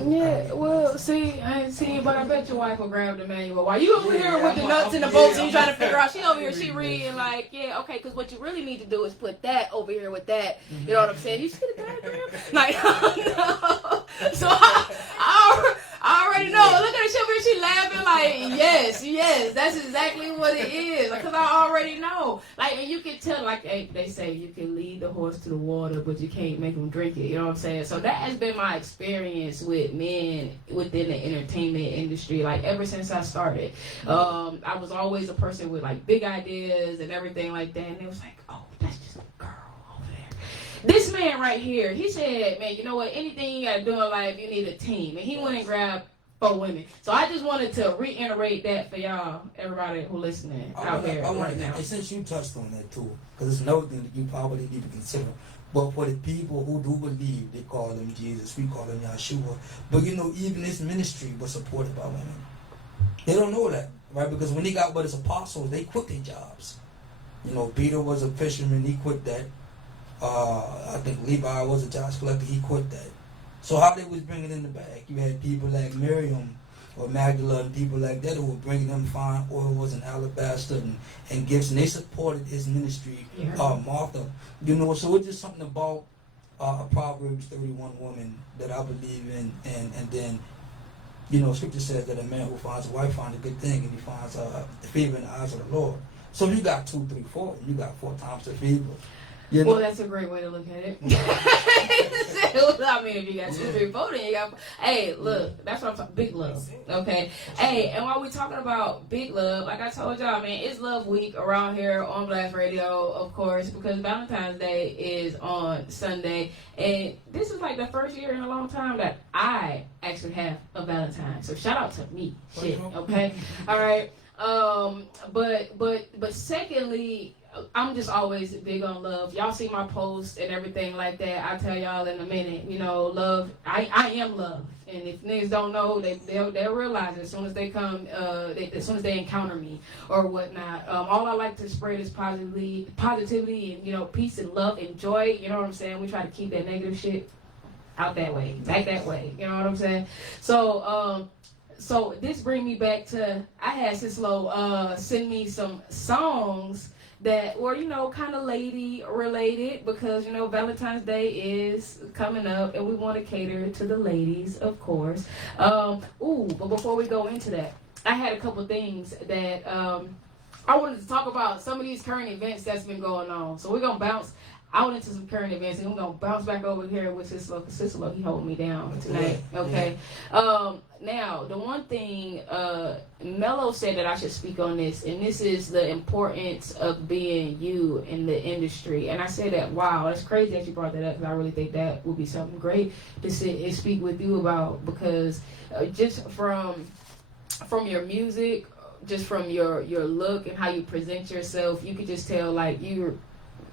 Yeah, well, see, I ain't seen, but I bet your wife will grab the manual. While you over here with the nuts and the bolts and you trying to figure out, she over here, she reading like, yeah, okay, because what you really need to do is put that over here with that. You know what I'm saying? You see the diagram? Like, no. So I already know. Look at her, she over here, she laughing like, yes, that's exactly what it is. Because I already know. Like, and you can tell, like they say, you can lead the horse to the water, but you can't make him drink it. You know what I'm saying? So that has been my experience with men within the entertainment industry, like ever since I started. I was always a person with like big ideas and everything like that, and it was like, oh, that's just a girl over there. This man right here, he said, man, you know what, anything you gotta do in life, you need a team. And he went and grabbed 4 women. So I just wanted to reiterate that for y'all, everybody who listening out here right now. And since you touched on that too, because it's another thing that you probably need to consider. But for the people who do believe, they call them Jesus, we call them Yahshua. But even this ministry was supported by women. They don't know that, right? Because when they got with his apostles, they quit their jobs. Peter was a fisherman, he quit that. I think Levi was a tax collector, he quit that. So how they was bringing in the bag? You had people like Miriam or Magdala and people like that who were bringing them fine oils and alabaster and gifts, and they supported his ministry. Martha, so it's just something about a Proverbs 31 woman that I believe in, and then You know, Scripture says that a man who finds a wife finds a good thing, and he finds favor in the eyes of the Lord. So you got 2, 3, 4. You got 4 times the favor. You know? Well, that's a great way to look at it. I mean, if you got 2, 3, 4, then you got. Hey, look, that's what I'm talking. Big love, okay. Hey, and while we're talking about big love, like I told y'all, man, it's Love Week around here on Blast Radio, of course, because Valentine's Day is on Sunday, and this is like the first year in a long time that I actually have a Valentine. So shout out to me, shit, okay. All right. But secondly, I'm just always big on love. Y'all see my posts and everything like that. I'll tell y'all in a minute. You know, love. I am love. And if niggas don't know, they'll realize it as soon as they come, as soon as they encounter me or whatnot. All I like to spread is positivity, and, you know, peace and love and joy. You know what I'm saying? We try to keep that negative shit out that way, back that way. You know what I'm saying? So this brings me back to, I had Cisalo send me some songs that were, you know, kind of lady related, because, you know, Valentine's Day is coming up and we want to cater to the ladies, of course. But before we go into that, I had a couple things that I wanted to talk about, some of these current events that's been going on. So we're going to bounce out into some current events, and we're going to bounce back over here with Cisalo, because Cisalo, he holding me down tonight, okay? Now, the one thing, Mello said that I should speak on this, and this is the importance of being you in the industry. And I said that, wow, that's crazy that you brought that up, because I really think that would be something great to sit and speak with you about, because just from your music, just from your look and how you present yourself, you could just tell, like, you're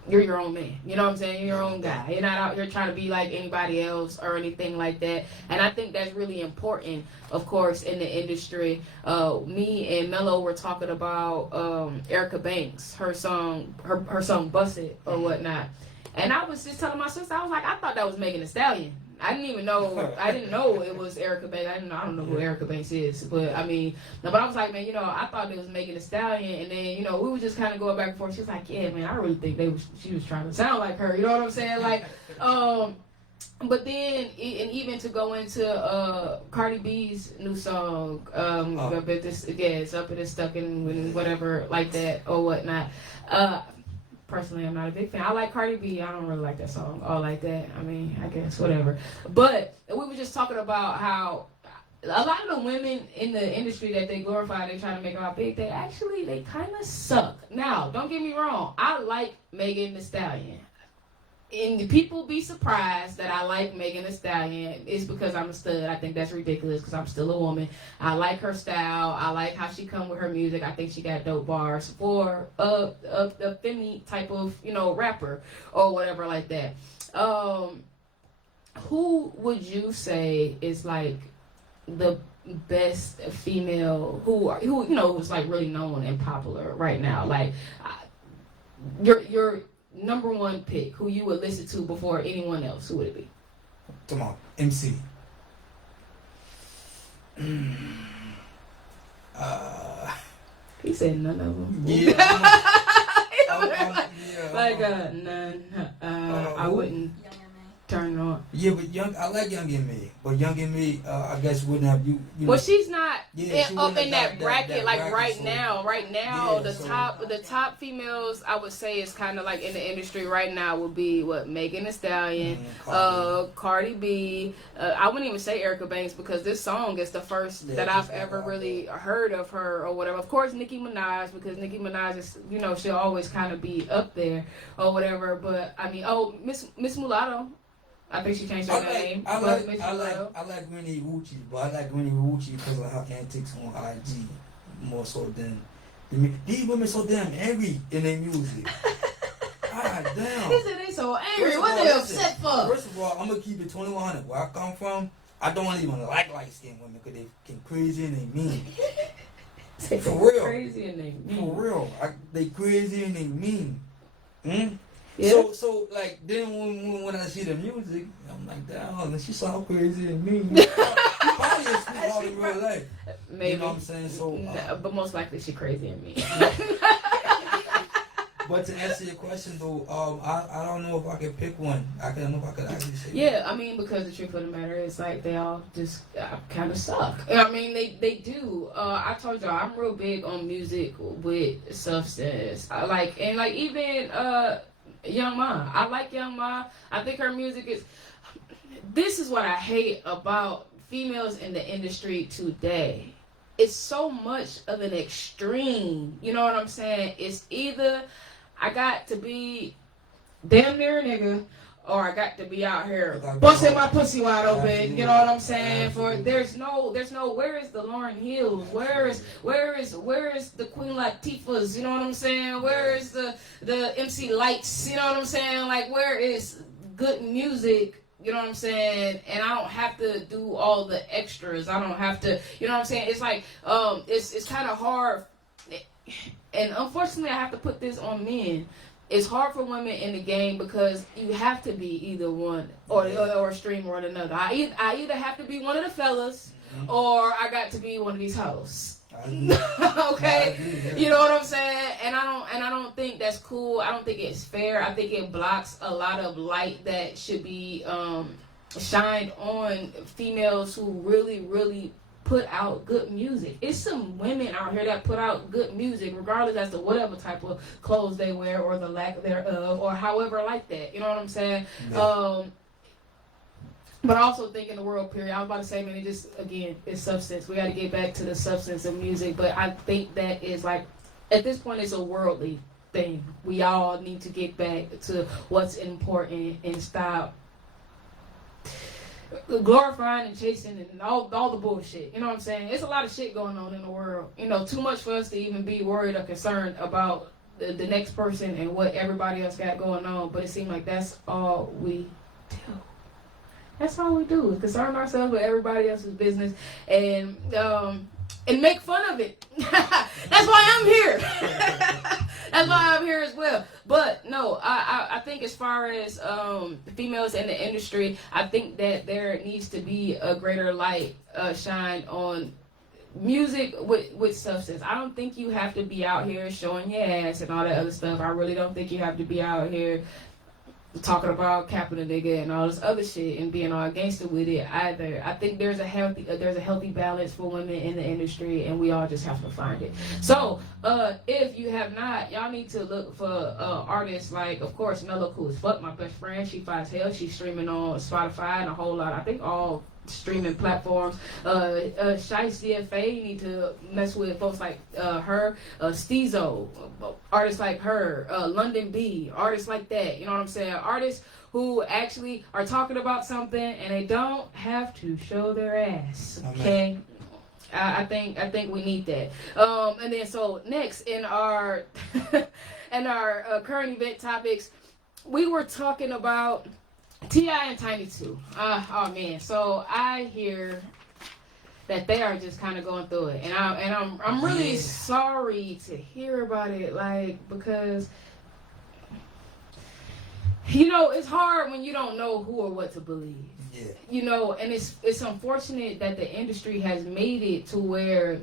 your own man. You know what I'm saying? You're your own guy. You're not out here trying to be like anybody else or anything like that. And I think that's really important, of course, in the industry. Me and Mello were talking about Erica Banks, her song Bust It or whatnot. And I was just telling my sister, I was like, I thought that was Megan Thee Stallion. I didn't know it was Erica Banks. I don't know who Erica Banks is, but I mean, but I was like, man, you know, I thought it was Megan Thee Stallion, and then, you know, we were just kind of going back and forth. She was like, yeah, man, I really think she was trying to sound like her. You know what I'm saying? Like, but then, and even to go into Cardi B's new song, it's Up and Stuck in whatever like that or whatnot. Personally, I'm not a big fan. I like Cardi B. I don't really like that song all like that. I mean, I guess, whatever. But we were just talking about how a lot of the women in the industry that they glorify, they try to make out big, they kind of suck. Now, don't get me wrong. I like Megan Thee Stallion. And people be surprised that I like Megan Thee Stallion. It's because I'm a stud. I think that's ridiculous because I'm still a woman. I like her style. I like how she come with her music. I think she got dope bars for a feminine type of, you know, rapper or whatever like that. Who would you say is like the best female who you know, who's like really known and popular right now? Like your number one pick, who you would listen to before anyone else, who would it be? Come on, MC. He said none of them. Yeah. None. I wouldn't turn it on. Yeah, but I like Young M.A. But Young M.A, I guess wouldn't have you know. Well, she's not up in that that bracket like bracket, right so. now. Right now, Yeah, the top females I would say is kind of like in the industry right now would be Megan Thee Stallion, Cardi B. I wouldn't even say Erica Banks because this song is the first that I've ever really heard of her or whatever. Of course, Nicki Minaj, because Nicki Minaj is, you know, she'll always kind of be up there or whatever. But I mean, Miss Mulatto. I think she changed her name. I like Winnie Wucci, but I like Winnie Wucci because of her antics on IG more so than these women so damn angry in their music. God damn. He said they so angry. What they upset for? First of all, I'm gonna keep it 2100. Where I come from, I don't even like light skinned women because they can crazy and they mean. For real. Crazy and they mean. For real. They crazy and they mean. Yeah. So like then when I see the music, I'm like, damn, she sound crazy and mean. Probably a sweetheart in real life. Maybe. You know what I'm saying? So, but most likely she crazy and mean. But to answer your question though, I don't know if I can pick one. I don't know if I could actually say. Yeah, I mean, because the truth of the matter is, like, they all just kind of suck. I mean, they do. I told y'all, I'm real big on music with substance. Even Young Ma. I like Young Ma. I think her music is. This is what I hate about females in the industry today. It's so much of an extreme. You know what I'm saying? It's either I got to be damn near a nigga, or I got to be out here busting my pussy wide open. You know what I'm saying? For there's no where is the Lauryn Hills? Where is the Queen Latifahs? You know what I'm saying? Where is the MC Lights? You know what I'm saying? Like, where is good music? You know what I'm saying? And I don't have to do all the extras. I don't have to, you know what I'm saying? It's like, it's kind of hard. And unfortunately, I have to put this on men. It's hard for women in the game because you have to be either one or a stream or another. I either have to be one of the fellas or I got to be one of these hoes. Okay, you know what I'm saying? And I don't think that's cool. I don't think it's fair. I think it blocks a lot of light that should be shined on females who really put out good music. It's some women out here that put out good music regardless as to whatever type of clothes they wear or the lack thereof or however like that. You know what I'm saying? Yeah. But I also think in the world, period, I was about to say, man, it just, again, it's substance. We got to get back to the substance of music. But I think that is like, at this point, it's a worldly thing. We all need to get back to what's important and stop glorifying and chasing and all the bullshit. You know what I'm saying? It's a lot of shit going on in the world. You know, too much for us to even be worried or concerned about the next person and what everybody else got going on. But it seems like that's all we do. That's all we do is concern ourselves with everybody else's business and make fun of it. That's why I'm here. That's why I'm here as well. But no, I think as far as females in the industry, I think that there needs to be a greater light shine on music with substance. I don't think you have to be out here showing your ass and all that other stuff. I really don't think you have to be out here talking about capping a nigga and all this other shit and being all gangster with it either. I think there's a healthy balance for women in the industry, and we all just have to find it. So if you have not, y'all need to look for artists like, of course, Mellow Cool as Fuck, my best friend. She fine as hell. She's streaming on Spotify and a whole lot. I think all streaming platforms. Shy CFA, you need to mess with folks like her. Cisalo, artists like her. London B, artists like that. You know what I'm saying? Artists who actually are talking about something and they don't have to show their ass. Okay. I think we need that. And then so next in our current event topics, we were talking about T.I. and Tiny 2. Oh man, so I hear that they are just kind of going through it, and I'm really sorry to hear about it, like, because you know it's hard when you don't know who or what to believe. Yeah. You know, and it's unfortunate that the industry has made it to where,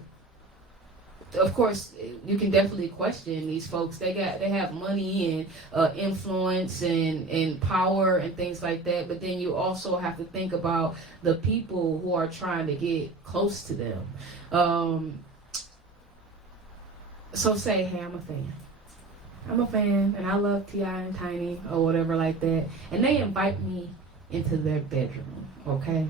of course, you can definitely question these folks. They have money and influence and power and things like that. But then you also have to think about the people who are trying to get close to them. So say, hey, I'm a fan. I'm a fan, and I love T.I. and Tiny or whatever like that. And they invite me into their bedroom, okay?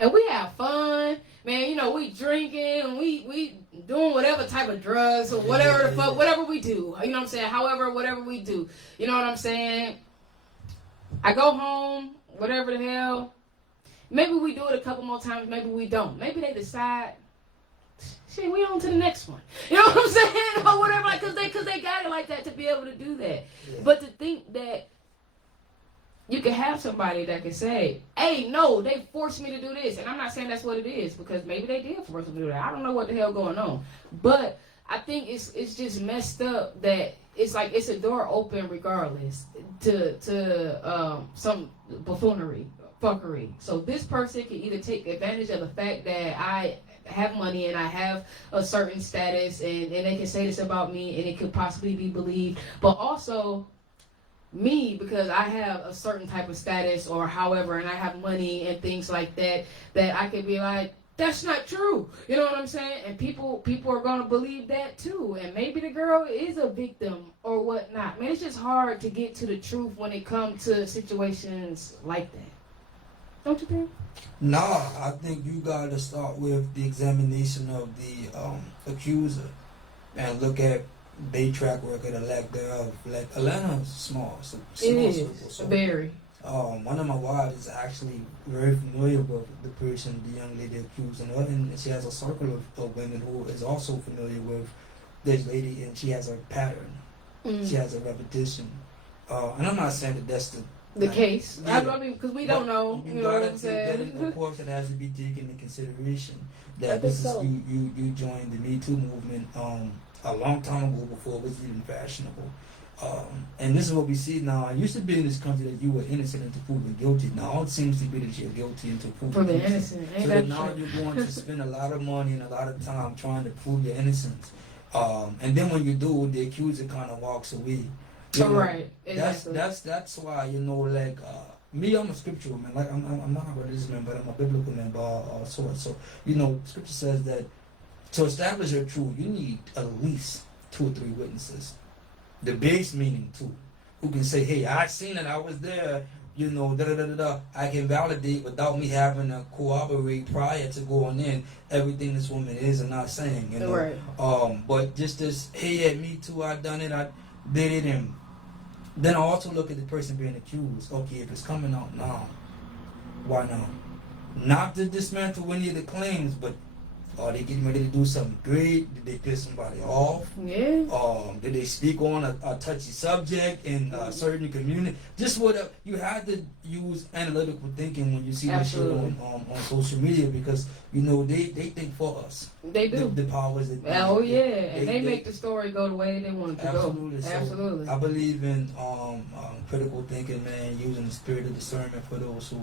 And we have fun. Man, you know, we drinking and we doing whatever type of drugs or whatever the fuck, whatever we do. You know what I'm saying? However, whatever we do. You know what I'm saying? I go home, whatever the hell. Maybe we do it a couple more times, maybe we don't. Maybe they decide, shit, we on to the next one. You know what I'm saying? Or whatever, like, cause they got it like that to be able to do that. Yeah. But to think that you can have somebody that can say, hey, no, they forced me to do this. And I'm not saying that's what it is, because maybe they did force me to do that. I don't know what the hell going on. But I think it's just messed up that it's like it's a door open regardless to some buffoonery, fuckery. So this person can either take advantage of the fact that I have money and I have a certain status, and they can say this about me and it could possibly be believed, but also me, because I have a certain type of status or however, and I have money and things like that, that I could be like, that's not true. You know what I'm saying? And people are gonna believe that too. And maybe the girl is a victim or whatnot. Man, it's just hard to get to the truth when it comes to situations like that. Don't you think? Nah, I think you gotta start with the examination of the accuser and look at their track record or lack thereof. Like Atlanta's small, so It is so, very. one of my wives is actually very familiar with the person, the young lady accused, and she has a circle of women who is also familiar with this lady, and she has a pattern. She has a repetition. And I'm not saying that that's the case. Yeah. I mean, because we don't know. You know what I'm saying? Of course, it has to be taken into consideration I that think this so. is you joined the Me Too movement a long time ago before it was even fashionable. And this is what we see now. It used to be in this country that you were innocent until proven guilty. Now it seems to be that you're guilty until proven Proven innocent. innocent. Ain't So that that now true? you're going to spend a lot of money and a lot of time trying to prove your innocence. And then when you do, the accuser kind of walks away. You know, Right. Exactly. That's why, you know, like me, I'm a scriptural man. Like I'm not a religious man, but I'm a biblical man by sort. So you know, scripture says that to establish your truth, you need at least 2 or 3 witnesses. The base meaning 2, who can say, "Hey, I seen it. I was there." You know, da da da da da. I can validate without me having to corroborate prior to going in everything this woman is and not saying. You know, Right. but just this, "Hey, yeah, me too. I done it. I did it," and then I also look at the person being accused. Okay, if it's coming out now, why not? Not to dismantle any of the claims, but are they getting ready to do something great? Did they piss somebody off? Yeah. Did they speak on a touchy subject in a certain community? Just whatever. You have to use analytical thinking when you see this shit on social media, because you know they think for us. They do. The powers that be. Oh yeah, and they make the story go the way they want it to Absolutely. go. So Absolutely. I believe in critical thinking, man, using the spirit of discernment for those who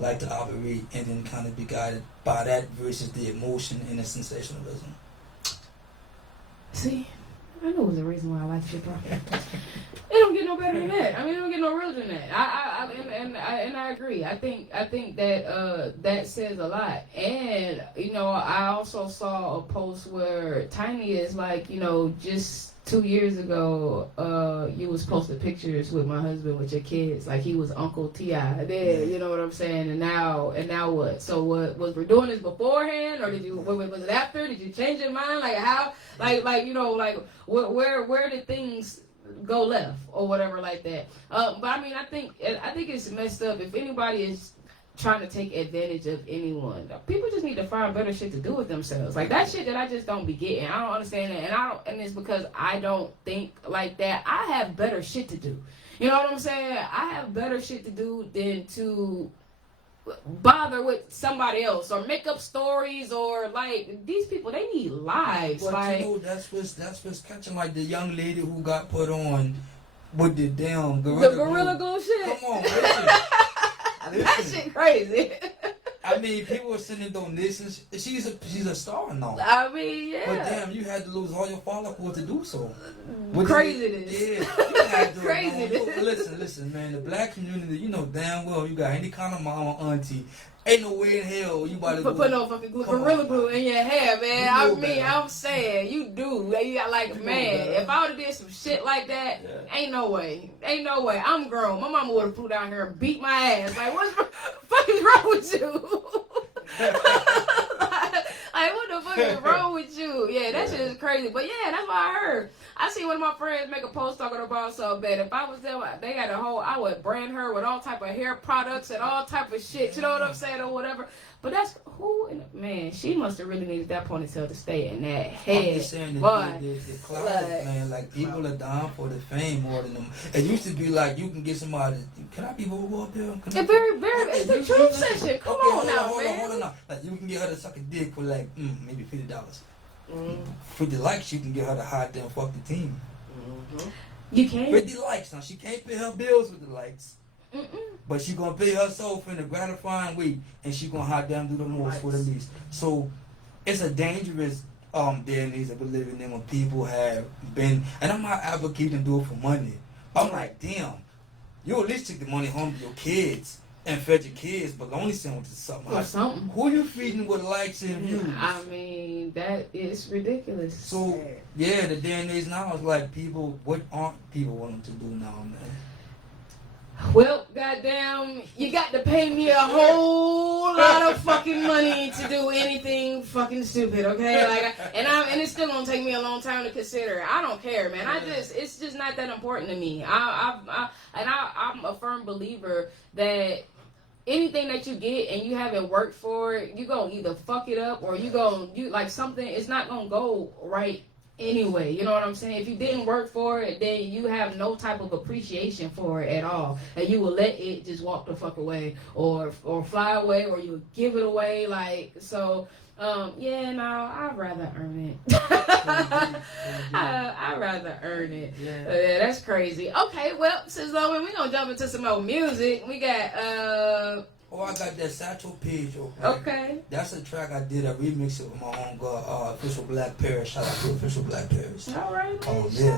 like to operate and then kind of be guided by that versus the emotion and the sensationalism. See, I know there's a reason why I like shit like that. It don't get no better than that. I mean, it don't get no realer than that. I agree. I think that that says a lot. And you know, I also saw a post where Tiny is like, you know, just 2 years ago, you was posting pictures with my husband with your kids, like he was Uncle T.I. there. You know what I'm saying? And now what? So what was we doing this beforehand, or was it after? Did you change your mind? Like how? Like you know, like where did things go left or whatever like that? But I mean, I think it's messed up. If anybody is trying to take advantage of anyone, people just need to find better shit to do with themselves. Like that shit that I just don't be getting. I don't understand that, and it's because I don't think like that. I have better shit to do. You know what I'm saying? I have better shit to do than to bother with somebody else or make up stories, or like these people, they need lives. But like, you know, that's what's catching, like the young lady who got put on with the damn gorilla glue shit. Come on, listen. That shit crazy. I mean, people are sending donations. She's a star now. I mean, yeah. But damn, you had to lose all your follicles to do so. Craziness. Yeah, you had to. Craziness. Listen, man. The black community, you know damn well, you got any kind of mama, auntie. Ain't no way in hell you about to put no fucking gorilla glue in your hair, man. I mean, I'm saying you do. You got like, man, if I would've did some shit like that, ain't no way. I'm grown. My mama would've flew down here and beat my ass. Like, what's the fuck is wrong with you? Like, what the fuck is wrong with you? Yeah, that shit is crazy. But yeah, that's what I heard. I seen one of my friends make a post talking about so bad. If I was there, they had I would brand her with all type of hair products and all type of shit. You know what I'm saying, or whatever. But that's man. She must have really needed that ponytail to stay in that head. I'm just saying that the cloud, man. Like people are down for the fame more than them. It used to be like you can get somebody. Can I be vulnerable up there? It's very. It's the truth session. Come on now, man. Hold on. Like you can get her to suck a dick for like maybe $50. For the likes, you can get her to hide them. Fuck the team. You can. 50 likes. Now she can't pay her bills with the likes. But she gonna pay herself in a gratifying way, and she gonna have them do the most for the least. So it's a dangerous day and age that we're living in when people have been, and I'm not advocating do it for money. I'm like, damn, you at least take the money home to your kids and fed your kids bologna sandwiches or something. Who you feeding with likes and views? I mean, that is ridiculous. So yeah, the day and age now is like people. What aren't people willing to do now, man? Well, goddamn, you got to pay me a whole lot of fucking money to do anything fucking stupid, okay? Like, and it's still gonna take me a long time to consider. I don't care, man. It's just not that important to me. I'm a firm believer that anything that you get and you haven't worked for it, you gonna either fuck it up or you like something. It's not gonna go right. Anyway, you know what I'm saying? If you didn't work for it, then you have no type of appreciation for it at all. And you will let it just walk the fuck away or fly away, or you will give it away. Like, so, I'd rather earn it. I'd rather earn it. Yeah, that's crazy. Okay, well, Cisalo, we're going to jump into some more music. We got, I got that Satchel page open. Okay. That's a track I did. I remixed it with my own girl, Official Black Paris. Shout out to Official Black Paris. All right.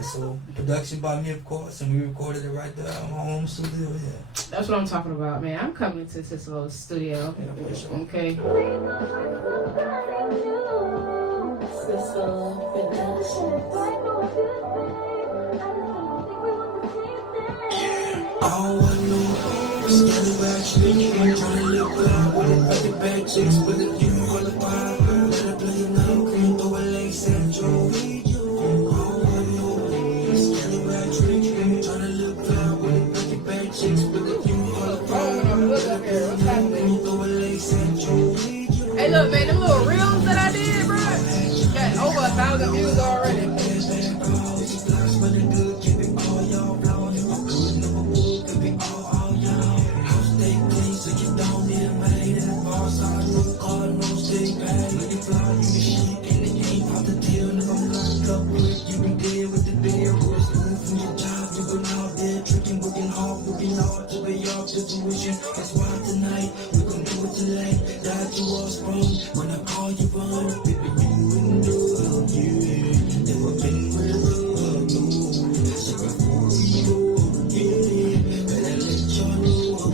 So production by me, of course, and we recorded it right there in my home studio. Yeah. That's what I'm talking about, man. I'm coming to Cisalo's studio. Okay. Cisalo Trying to live without with the bad chicks, but if you qualify, better play it now, can throw a leg central. Trying to live without with the bad chicks, but if you qualify, throw a leg central. Hey, look, man, them little reels that I did, bro, got over 1,000 views already. That's why tonight we gon' do it tonight. That you all sprung when I call you run. Baby, you and you, never been with you. So before we go, better let y'all know.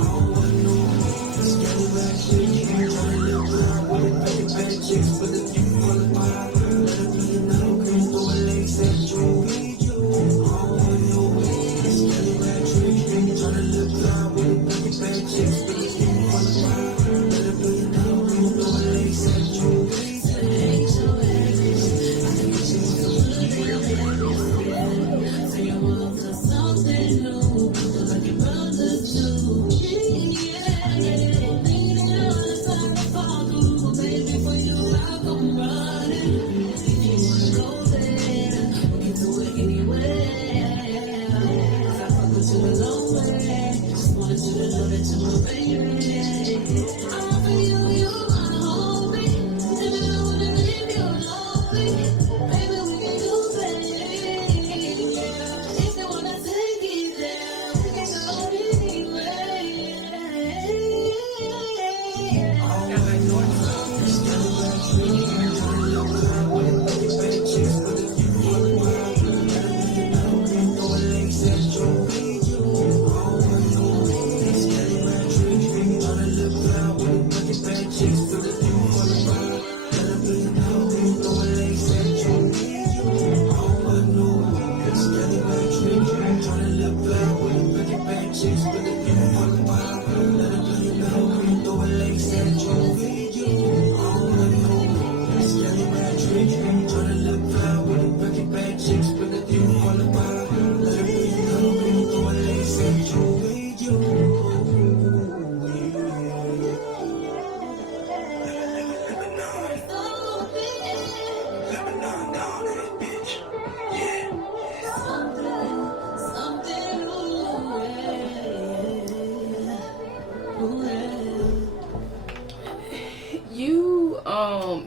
All I know is get back to you. Tryna live without with the bad chicks, but if you qualify, better be now. Can throw a leg central. All I know is get back to you. Tryna live without with the bad chicks, but if you qualify, better be now. Can throw a leg central.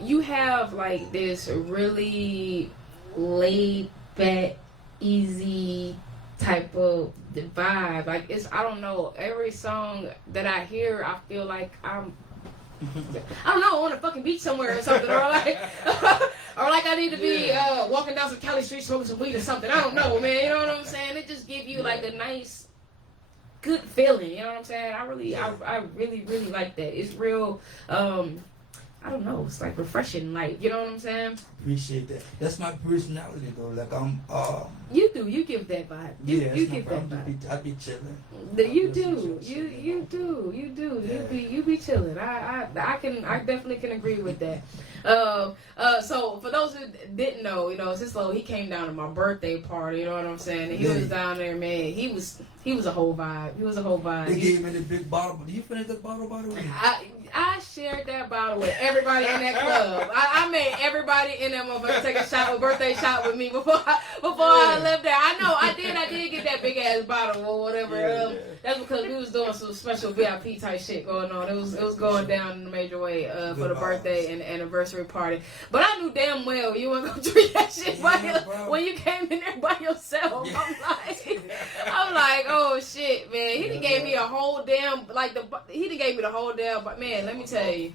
You have like this really laid back, easy type of the vibe. Like I don't know. Every song that I hear, I feel like I don't know, on a fucking beach somewhere or something, or like I need to be walking down some Cali street smoking some weed or something. I don't know, man. You know what I'm saying? It just give you like a nice, good feeling. You know what I'm saying? I really like that. It's real. I don't know. It's like refreshing. Like, you know what I'm saying? Appreciate that. That's my personality though. Like I'm. You do. You give that vibe. You give that vibe. I be chilling. You do. You be chilling. I definitely can agree with that. So for those who didn't know, Cisalo, he came down to my birthday party. You know what I'm saying? And he was down there, man. He was a whole vibe. They gave me the big bottle. Do you finish that bottle by the way? I shared that bottle with everybody in that club. I made everybody in that motherfucker take a birthday shot with me before I left there. I know I did get that big ass bottle or whatever. That's because we was doing some special VIP type shit going on. It was going down in a major way for the birthday and anniversary party. But I knew damn well you weren't gonna drink that shit when you came in there by yourself. I'm like, oh shit, man. He done gave me a whole damn man. Let me tell you.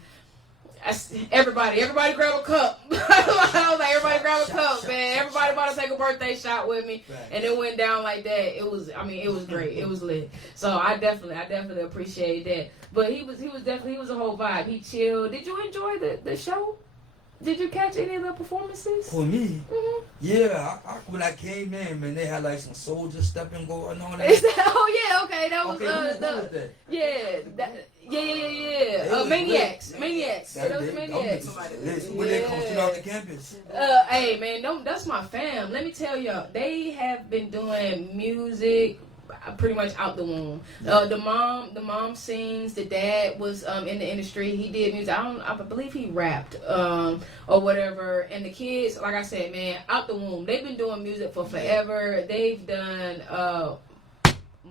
Everybody grab a cup. I was like, everybody grab a cup, man. Everybody about to take a birthday shot with me, and it went down like that. It was great. It was lit. So I definitely appreciate that. But he was a whole vibe. He chilled. Did you enjoy the show? Did you catch any of the performances? For me? Mm-hmm. Yeah, when I came in, man, they had like some soldier stepping going on. Okay. That was who was that? Maniacs. That was Maniacs. When they come throughout the campus. Hey man, that's my fam. Let me tell y'all, they have been doing music pretty much out the womb. The mom sings. The dad was in the industry. He did music. I believe he rapped or whatever. And the kids, like I said, man, out the womb. They've been doing music for forever. They've done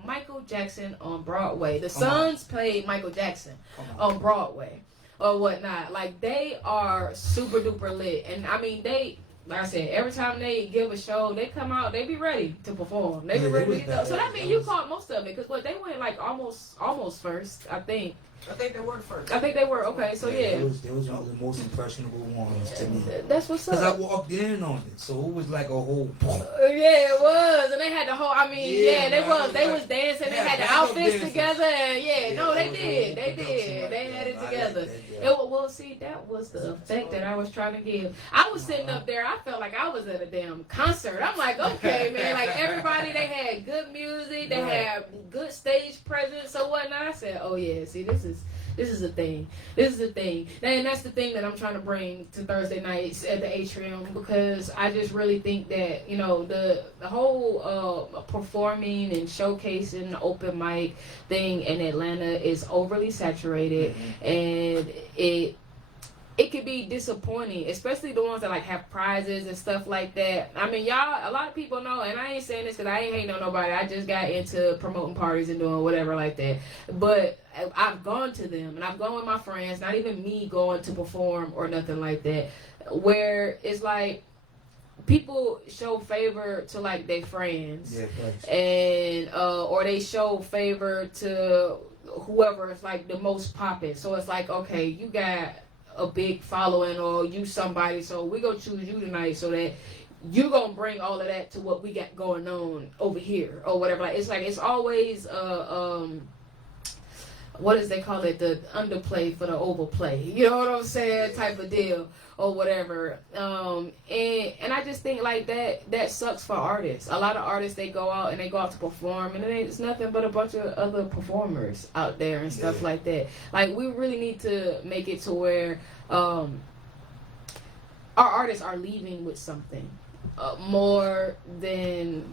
Michael Jackson on Broadway. The Sons played Michael Jackson on Broadway or whatnot. Like, they are super duper lit. And I mean, like I said, every time they give a show, they come out, they be ready to perform. They be ready to go. So that means you caught most of it, because they went like almost first, I think. I think they were first. I think they were. Okay, so yeah. It was one of the most impressionable ones to me. That's what's up. Because I walked in on it, so it was like a whole. Yeah, it was, and they had the whole. I mean, they was dancing. They had the outfits together, and they did. They had it together. Well, see, that was the effect that I was trying to give. I was sitting up there. I felt like I was at a damn concert. I'm like, okay, man. Like, everybody, they had good music. They had good stage presence or whatnot. I said, oh yeah, see, this is a thing. This is a thing. And that's the thing that I'm trying to bring to Thursday nights at the Atrium, because I just really think that, the whole performing and showcasing open mic thing in Atlanta is overly saturated, and it could be disappointing, especially the ones that like have prizes and stuff like that. I mean, y'all, a lot of people know, and I ain't saying this because I ain't hating on nobody. I just got into promoting parties and doing whatever like that. But I've gone to them, and I've gone with my friends, not even me going to perform or nothing like that, where it's like people show favor to like their friends, and or they show favor to whoever is like the most poppin'. So it's like, okay, you got a big following, or you somebody, so we gonna choose you tonight so that you gonna bring all of that to what we got going on over here or whatever. Like, it's always what is they call it, the underplay for the overplay, you know what I'm saying, type of deal or whatever. And I just think like that sucks for artists. A lot of artists, they go out to perform, and it's nothing but a bunch of other performers out there and stuff like that. Like, we really need to make it to where our artists are leaving with something more than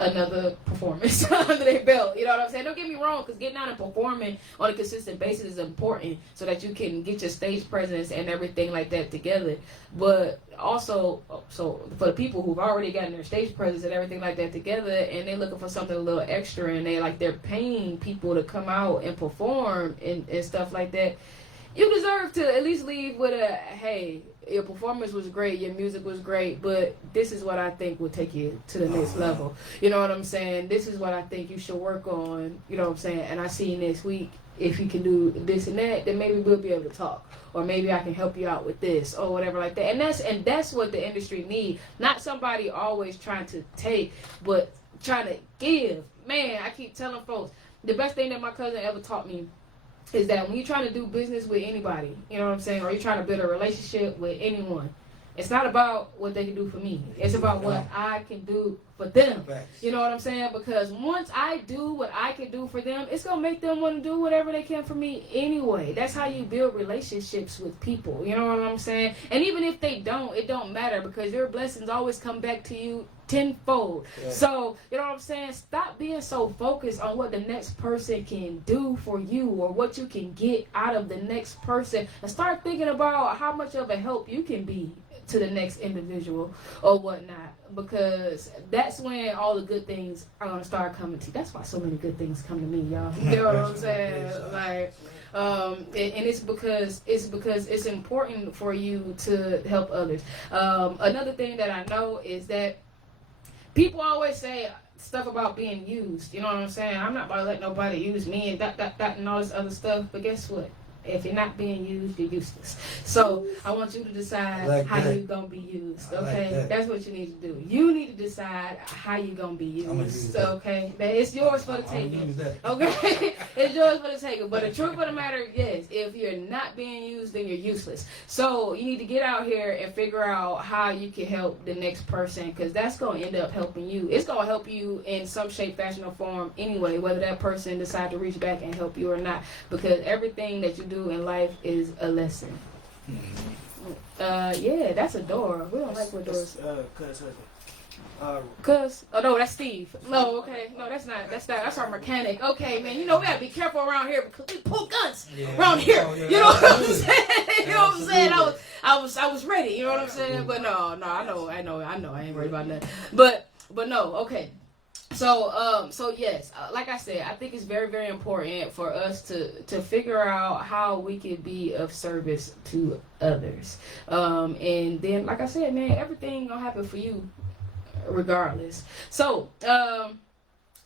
another performance under their belt. You know what I'm saying? Don't get me wrong, because getting out and performing on a consistent basis is important so that you can get your stage presence and everything like that together. But also, so for the people who've already gotten their stage presence and everything like that together, and they're looking for something a little extra, and they're paying people to come out and perform and stuff like that, you deserve to at least leave with a, hey, your performance was great, your music was great, but this is what I think will take you to the next level. You know what I'm saying? This is what I think you should work on. You know what I'm saying? And I see you next week. If you can do this and that, then maybe we'll be able to talk, or maybe I can help you out with this or whatever like that. And that's what the industry needs. Not somebody always trying to take, but trying to give. Man, I keep telling folks, the best thing that my cousin ever taught me is that when you're trying to do business with anybody, you know what I'm saying, or you're trying to build a relationship with anyone, it's not about what they can do for me. It's about what I can do for them. You know what I'm saying? Because once I do what I can do for them, it's going to make them want to do whatever they can for me anyway. That's how you build relationships with people. You know what I'm saying? And even if they don't, it don't matter, because your blessings always come back to you tenfold. Yeah. So, you know what I'm saying? Stop being so focused on what the next person can do for you or what you can get out of the next person, and start thinking about how much of a help you can be to the next individual or whatnot, because that's when all the good things are going to start coming to you. That's why so many good things come to me, y'all. You know what I'm saying? Like, and it's because it's important for you to help others. Another thing that I know is that people always say stuff about being used. You know what I'm saying? I'm not about to let nobody use me and that and all this other stuff. But guess what? If you're not being used, you're useless. So I want you to decide how you're going to be used, okay? That's what you need to do. You need to decide how you're going to be used, okay? It's yours for the taking, okay? It's yours for the taking. But the truth of the matter, yes, if you're not being used, then you're useless. So you need to get out here and figure out how you can help the next person, because that's going to end up helping you. It's going to help you in some shape, fashion, or form anyway, whether that person decides to reach back and help you or not, because everything that you do in life is a lesson. Yeah, that's a door. We don't like what doors. Cuz, oh no, that's Steve. No, okay, no, that's not. That's our mechanic. Okay, man, you know we gotta be careful around here because we pull guns around here. You know what I'm saying? You know what I'm saying? I was ready. You know what I'm saying? But no, I know. I ain't worried about nothing. But no, okay. So yes, like I said, I think it's very, very important for us to figure out how we can be of service to others. And then, like I said, man, everything gonna happen for you regardless. So,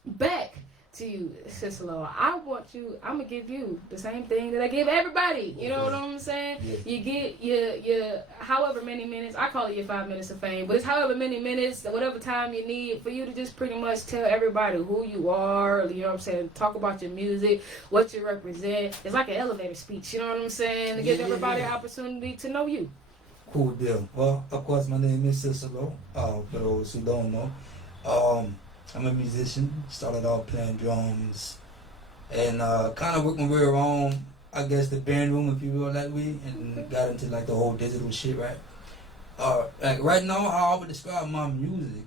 back to you, Cisalo. I'm gonna give you the same thing that I give everybody. You know what I'm saying? Yeah. You get your however many minutes. I call it your 5 minutes of fame, but it's however many minutes, whatever time you need for you to just pretty much tell everybody who you are. You know what I'm saying? Talk about your music, what you represent. It's like an elevator speech. You know what I'm saying? To give everybody an opportunity to know you. Cool deal. Well, of course, my name is Cisalo. For those who don't know, I'm a musician. Started off playing drums, and kind of worked my way around, I guess, the band room, if you will, that way, and got into like the whole digital shit, right? Like right now, how I would describe my music,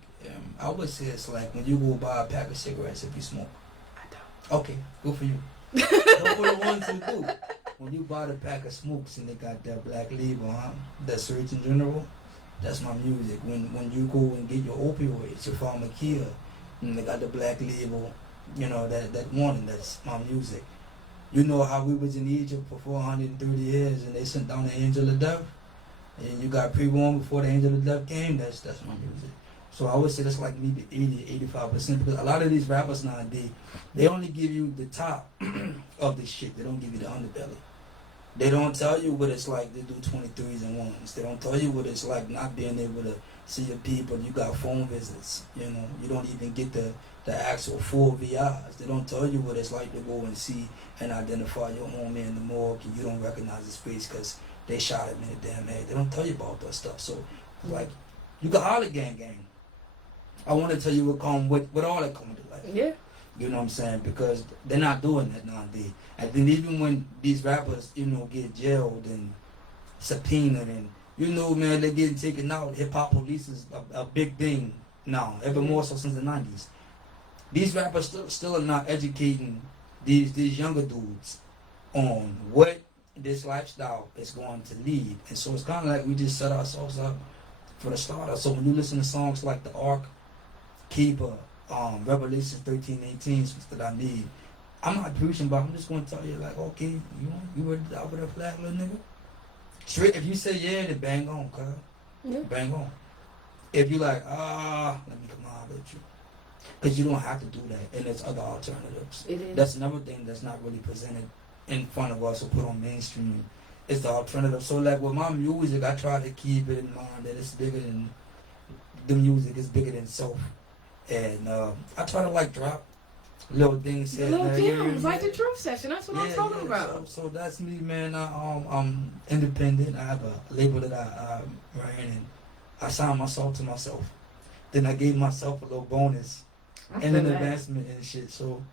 I would say it's like when you go buy a pack of cigarettes if you smoke. I don't. Okay, good for you. Don't for the ones who do. When you buy the pack of smokes and they got that black label, that Surgeon General, that's my music. When you go and get your opioids, your pharmacia, and they got the black label, you know, that warning, that's my music. You know how we was in Egypt for 430 years and they sent down the angel of death, and you got pre-warned before the angel of death came, that's my music. So I would say that's like maybe 80-85%, because a lot of these rappers nowadays, they only give you the top of the shit. They don't give you the underbelly. They don't tell you what it's like to do 23s and 1s. They don't tell you what it's like not being able to see your people. You got phone visits, you know. You don't even get the actual full VIs. They don't tell you what it's like to go and see and identify your homie in the morgue and you don't recognize his face because they shot him in the damn head. They don't tell you about that stuff. So, like, you got holler gang. I want to tell you what all that come to life. Yeah. You know what I'm saying? Because they're not doing that nowadays. And then even when these rappers, you know, get jailed and subpoenaed and, you know, man, they're getting taken out. Hip-hop police is a big thing now, ever more so since the 90s. These rappers still are not educating these younger dudes on what this lifestyle is going to lead. And so it's kind of like we just set ourselves up for the starter. So when you listen to songs like The Ark, Keeper, Revelation 13:18 that I made, I'm not preaching, but I'm just gonna tell you, like, okay, you ready to die with a flag, little nigga? Straight, if you say yeah, then bang on, cuz. Yeah. Bang on. If you like, let me come on with you. Because you don't have to do that, and there's other alternatives. It is. That's another thing that's not really presented in front of us or put on mainstream. It's the alternative. So like with my music, I try to keep it in mind that it's bigger than the music. It's bigger than self. And I try to like drop little things. Little gems, like the truth session. That's what I'm talking about. So that's me, man. I'm independent. I have a label that I ran, and I signed myself to myself. Then I gave myself a little bonus and an advancement and shit. So,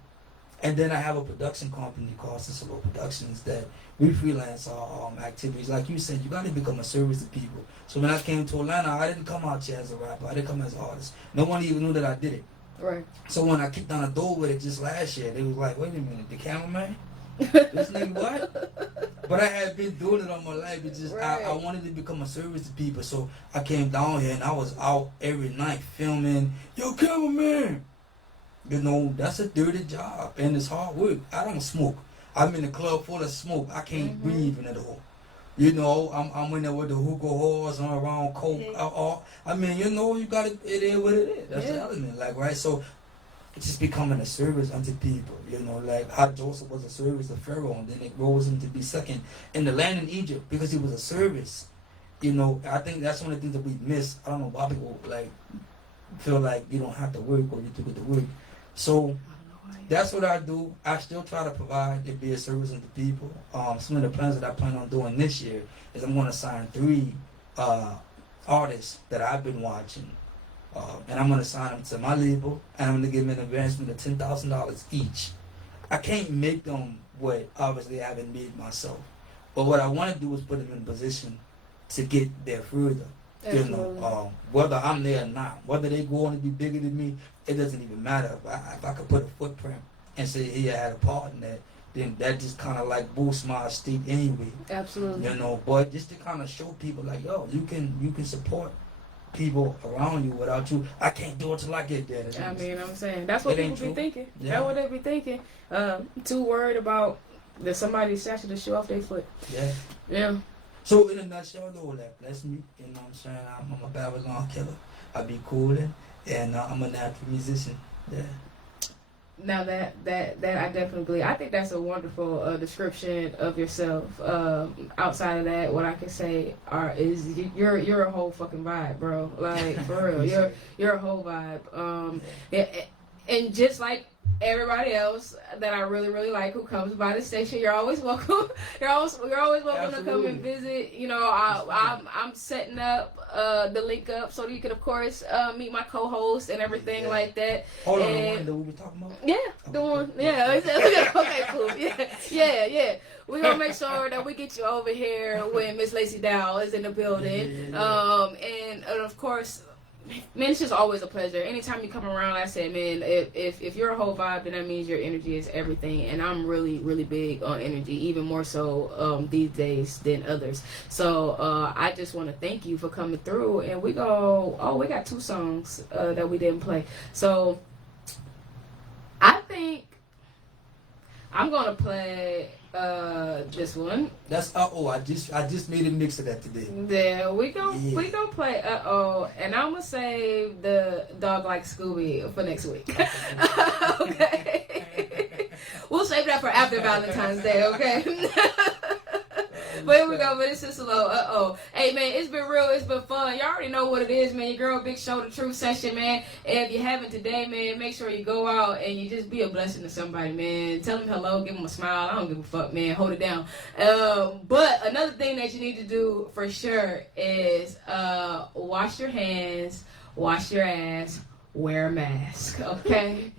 and then I have a production company called Cisalo Productions that we freelance our activities. Like you said, you got to become a service to people. So when I came to Atlanta, I didn't come out here as a rapper. I didn't come as an artist. No one even knew that I did it. Right. So when I kicked down the door with it just last year, they was like, wait a minute, the cameraman? This nigga what? But I had been doing it all my life. It's just I wanted to become a service to people. So I came down here and I was out every night filming. Yo, cameraman! You know, that's a dirty job and it's hard work. I don't smoke. I'm in a club full of smoke. I can't breathe in it all. You know, I'm in there with the hookah whores and around coke. I mean, you know, you got it is what it is. That's the element, like, right? So it's just becoming a service unto people. You know, like how Joseph was a service to Pharaoh, and then it rose him to be second in the land in Egypt because he was a service. You know, I think that's one of the things that we miss. I don't know why people like feel like you don't have to work or you do good to work. So that's what I do. I still try to provide and be a service to people. Some of the plans that I plan on doing this year is I'm going to sign 3 artists that I've been watching. And I'm going to sign them to my label, and I'm going to give them an advancement of $10,000 each. I can't make them what obviously I haven't made myself. But what I want to do is put them in a position to get there further. You know, whether I'm there or not, whether they go on to be bigger than me, it doesn't even matter. If I could put a footprint and say, hey, I had a part in that, then that just kind of like boosts my estate anyway. Absolutely. You know, but just to kind of show people like, yo, you can support people around you without you. I can't do it till I get there. I mean, I'm saying that's what people be thinking. Yeah. That's what they be thinking. Too worried about that somebody snatching the shoe off their foot. Yeah. Yeah. So in a nutshell, though, that's me. You know what I'm saying? I'm a Babylon killer. I be coolin', and I'm a natural musician. Yeah. Now that I definitely believe. I think that's a wonderful description of yourself. Outside of that, what I can say is you're a whole fucking vibe, bro. Like for real, you're a whole vibe. And just like everybody else that I really, really like who comes by the station, you're always welcome. You're always welcome to come and visit. You know, I'm setting up the link up so that you can, of course, meet my co-host and everything like that. Hold on, the one that we were talking about? Yeah, the one. Yeah, okay, cool. Yeah. We're gonna make sure that we get you over here when Miss Lacey Dow is in the building. And of course, man, it's just always a pleasure. Anytime you come around, like I said, man, if you're a whole vibe, then that means your energy is everything. And I'm really, really big on energy, even more so these days than others. So I just want to thank you for coming through. And we got 2 songs that we didn't play. So I think I'm gonna play this one. That's I just made a mix of that today. Yeah, we gonna play and I'm gonna save the Dog Like Scooby for next week. Okay. We'll save that for after Valentine's Day, okay? But here we go, but it's just a little, Hey, man, it's been real. It's been fun. You already know what it is, man. Your girl, Big Show, the Truth Session, man. And if you haven't today, man, make sure you go out and you just be a blessing to somebody, man. Tell them hello, give them a smile. I don't give a fuck, man. Hold it down. But another thing that you need to do for sure is wash your hands, wash your ass, wear a mask, okay?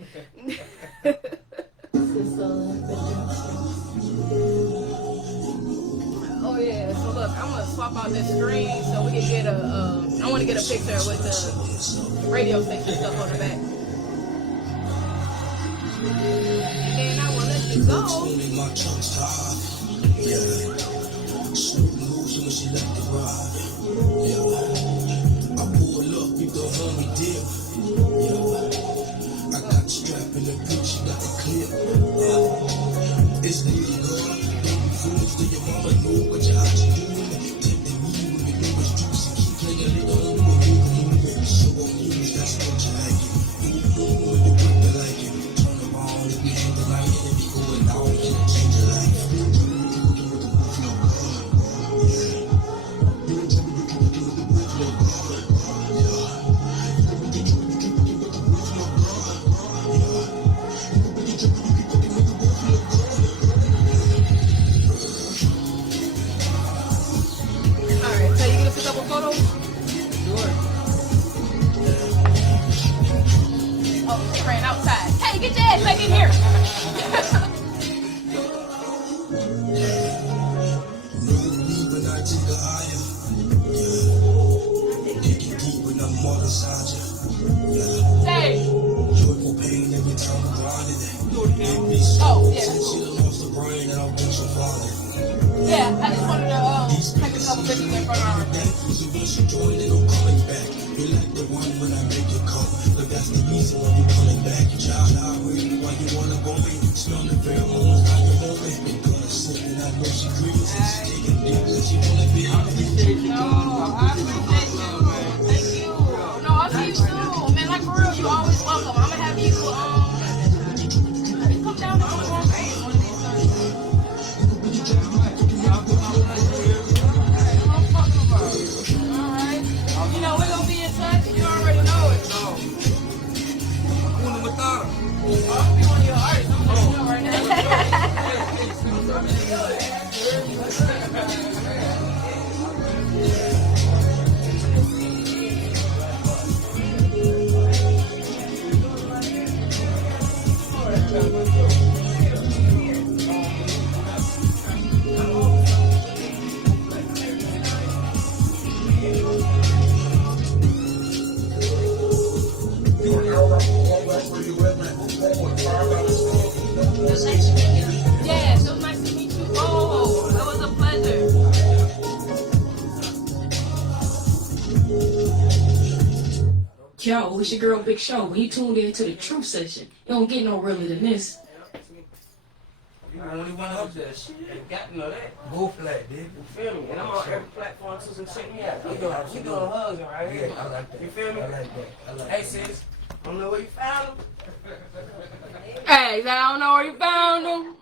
Oh yeah, so look, I'm gonna swap out this screen so we can get I want to get a picture with the radio station stuff on the back. And then I will let you go. I pull up, you go home, we dip. I got got the strap in the bitch, she got the clip. Yeah. It's the girl, baby foolish to your mama, know what your eyes doing. Tempting me with the newest juicy, keep playing it on you, a big movement. So on you, that's what you like it. When you put the like it, turn around and we hit the light and it be going down and it change your life. Get your ass back in here. Hey. Oh, yeah. Yeah, I just wanted to take a couple pictures in front of our you like the one when I make it come, but that's the reason why you coming back. Child, I really why you wanna go me. Smell the pheromones, how you want me. Been gonna sit and I know she grieves. Taking niggas, she wanna be out of it. No, I appreciate you. Thank you. No, I'll see you soon. Man, like for real, you always welcome. I'm gonna have you come down and come on face one of these Thursdays. Alright. You know, we're gonna be in touch. You already know it. I'll be one of your artists. I'm gonna let you know right Yes, it was nice to meet you. Oh, it was a pleasure. Yo, it's your girl Big Show. When you tuned in to the Truth Session, you don't get no realer than this. You only one up there. Shit, got to know that. Go flat, dude. You feel me? And I'm on every platform too, so check me out. We doing hugs right here. Yeah, I like that. You feel me? I like that. Hey, sis, I don't know where you found them. Hey, I don't know where you found them.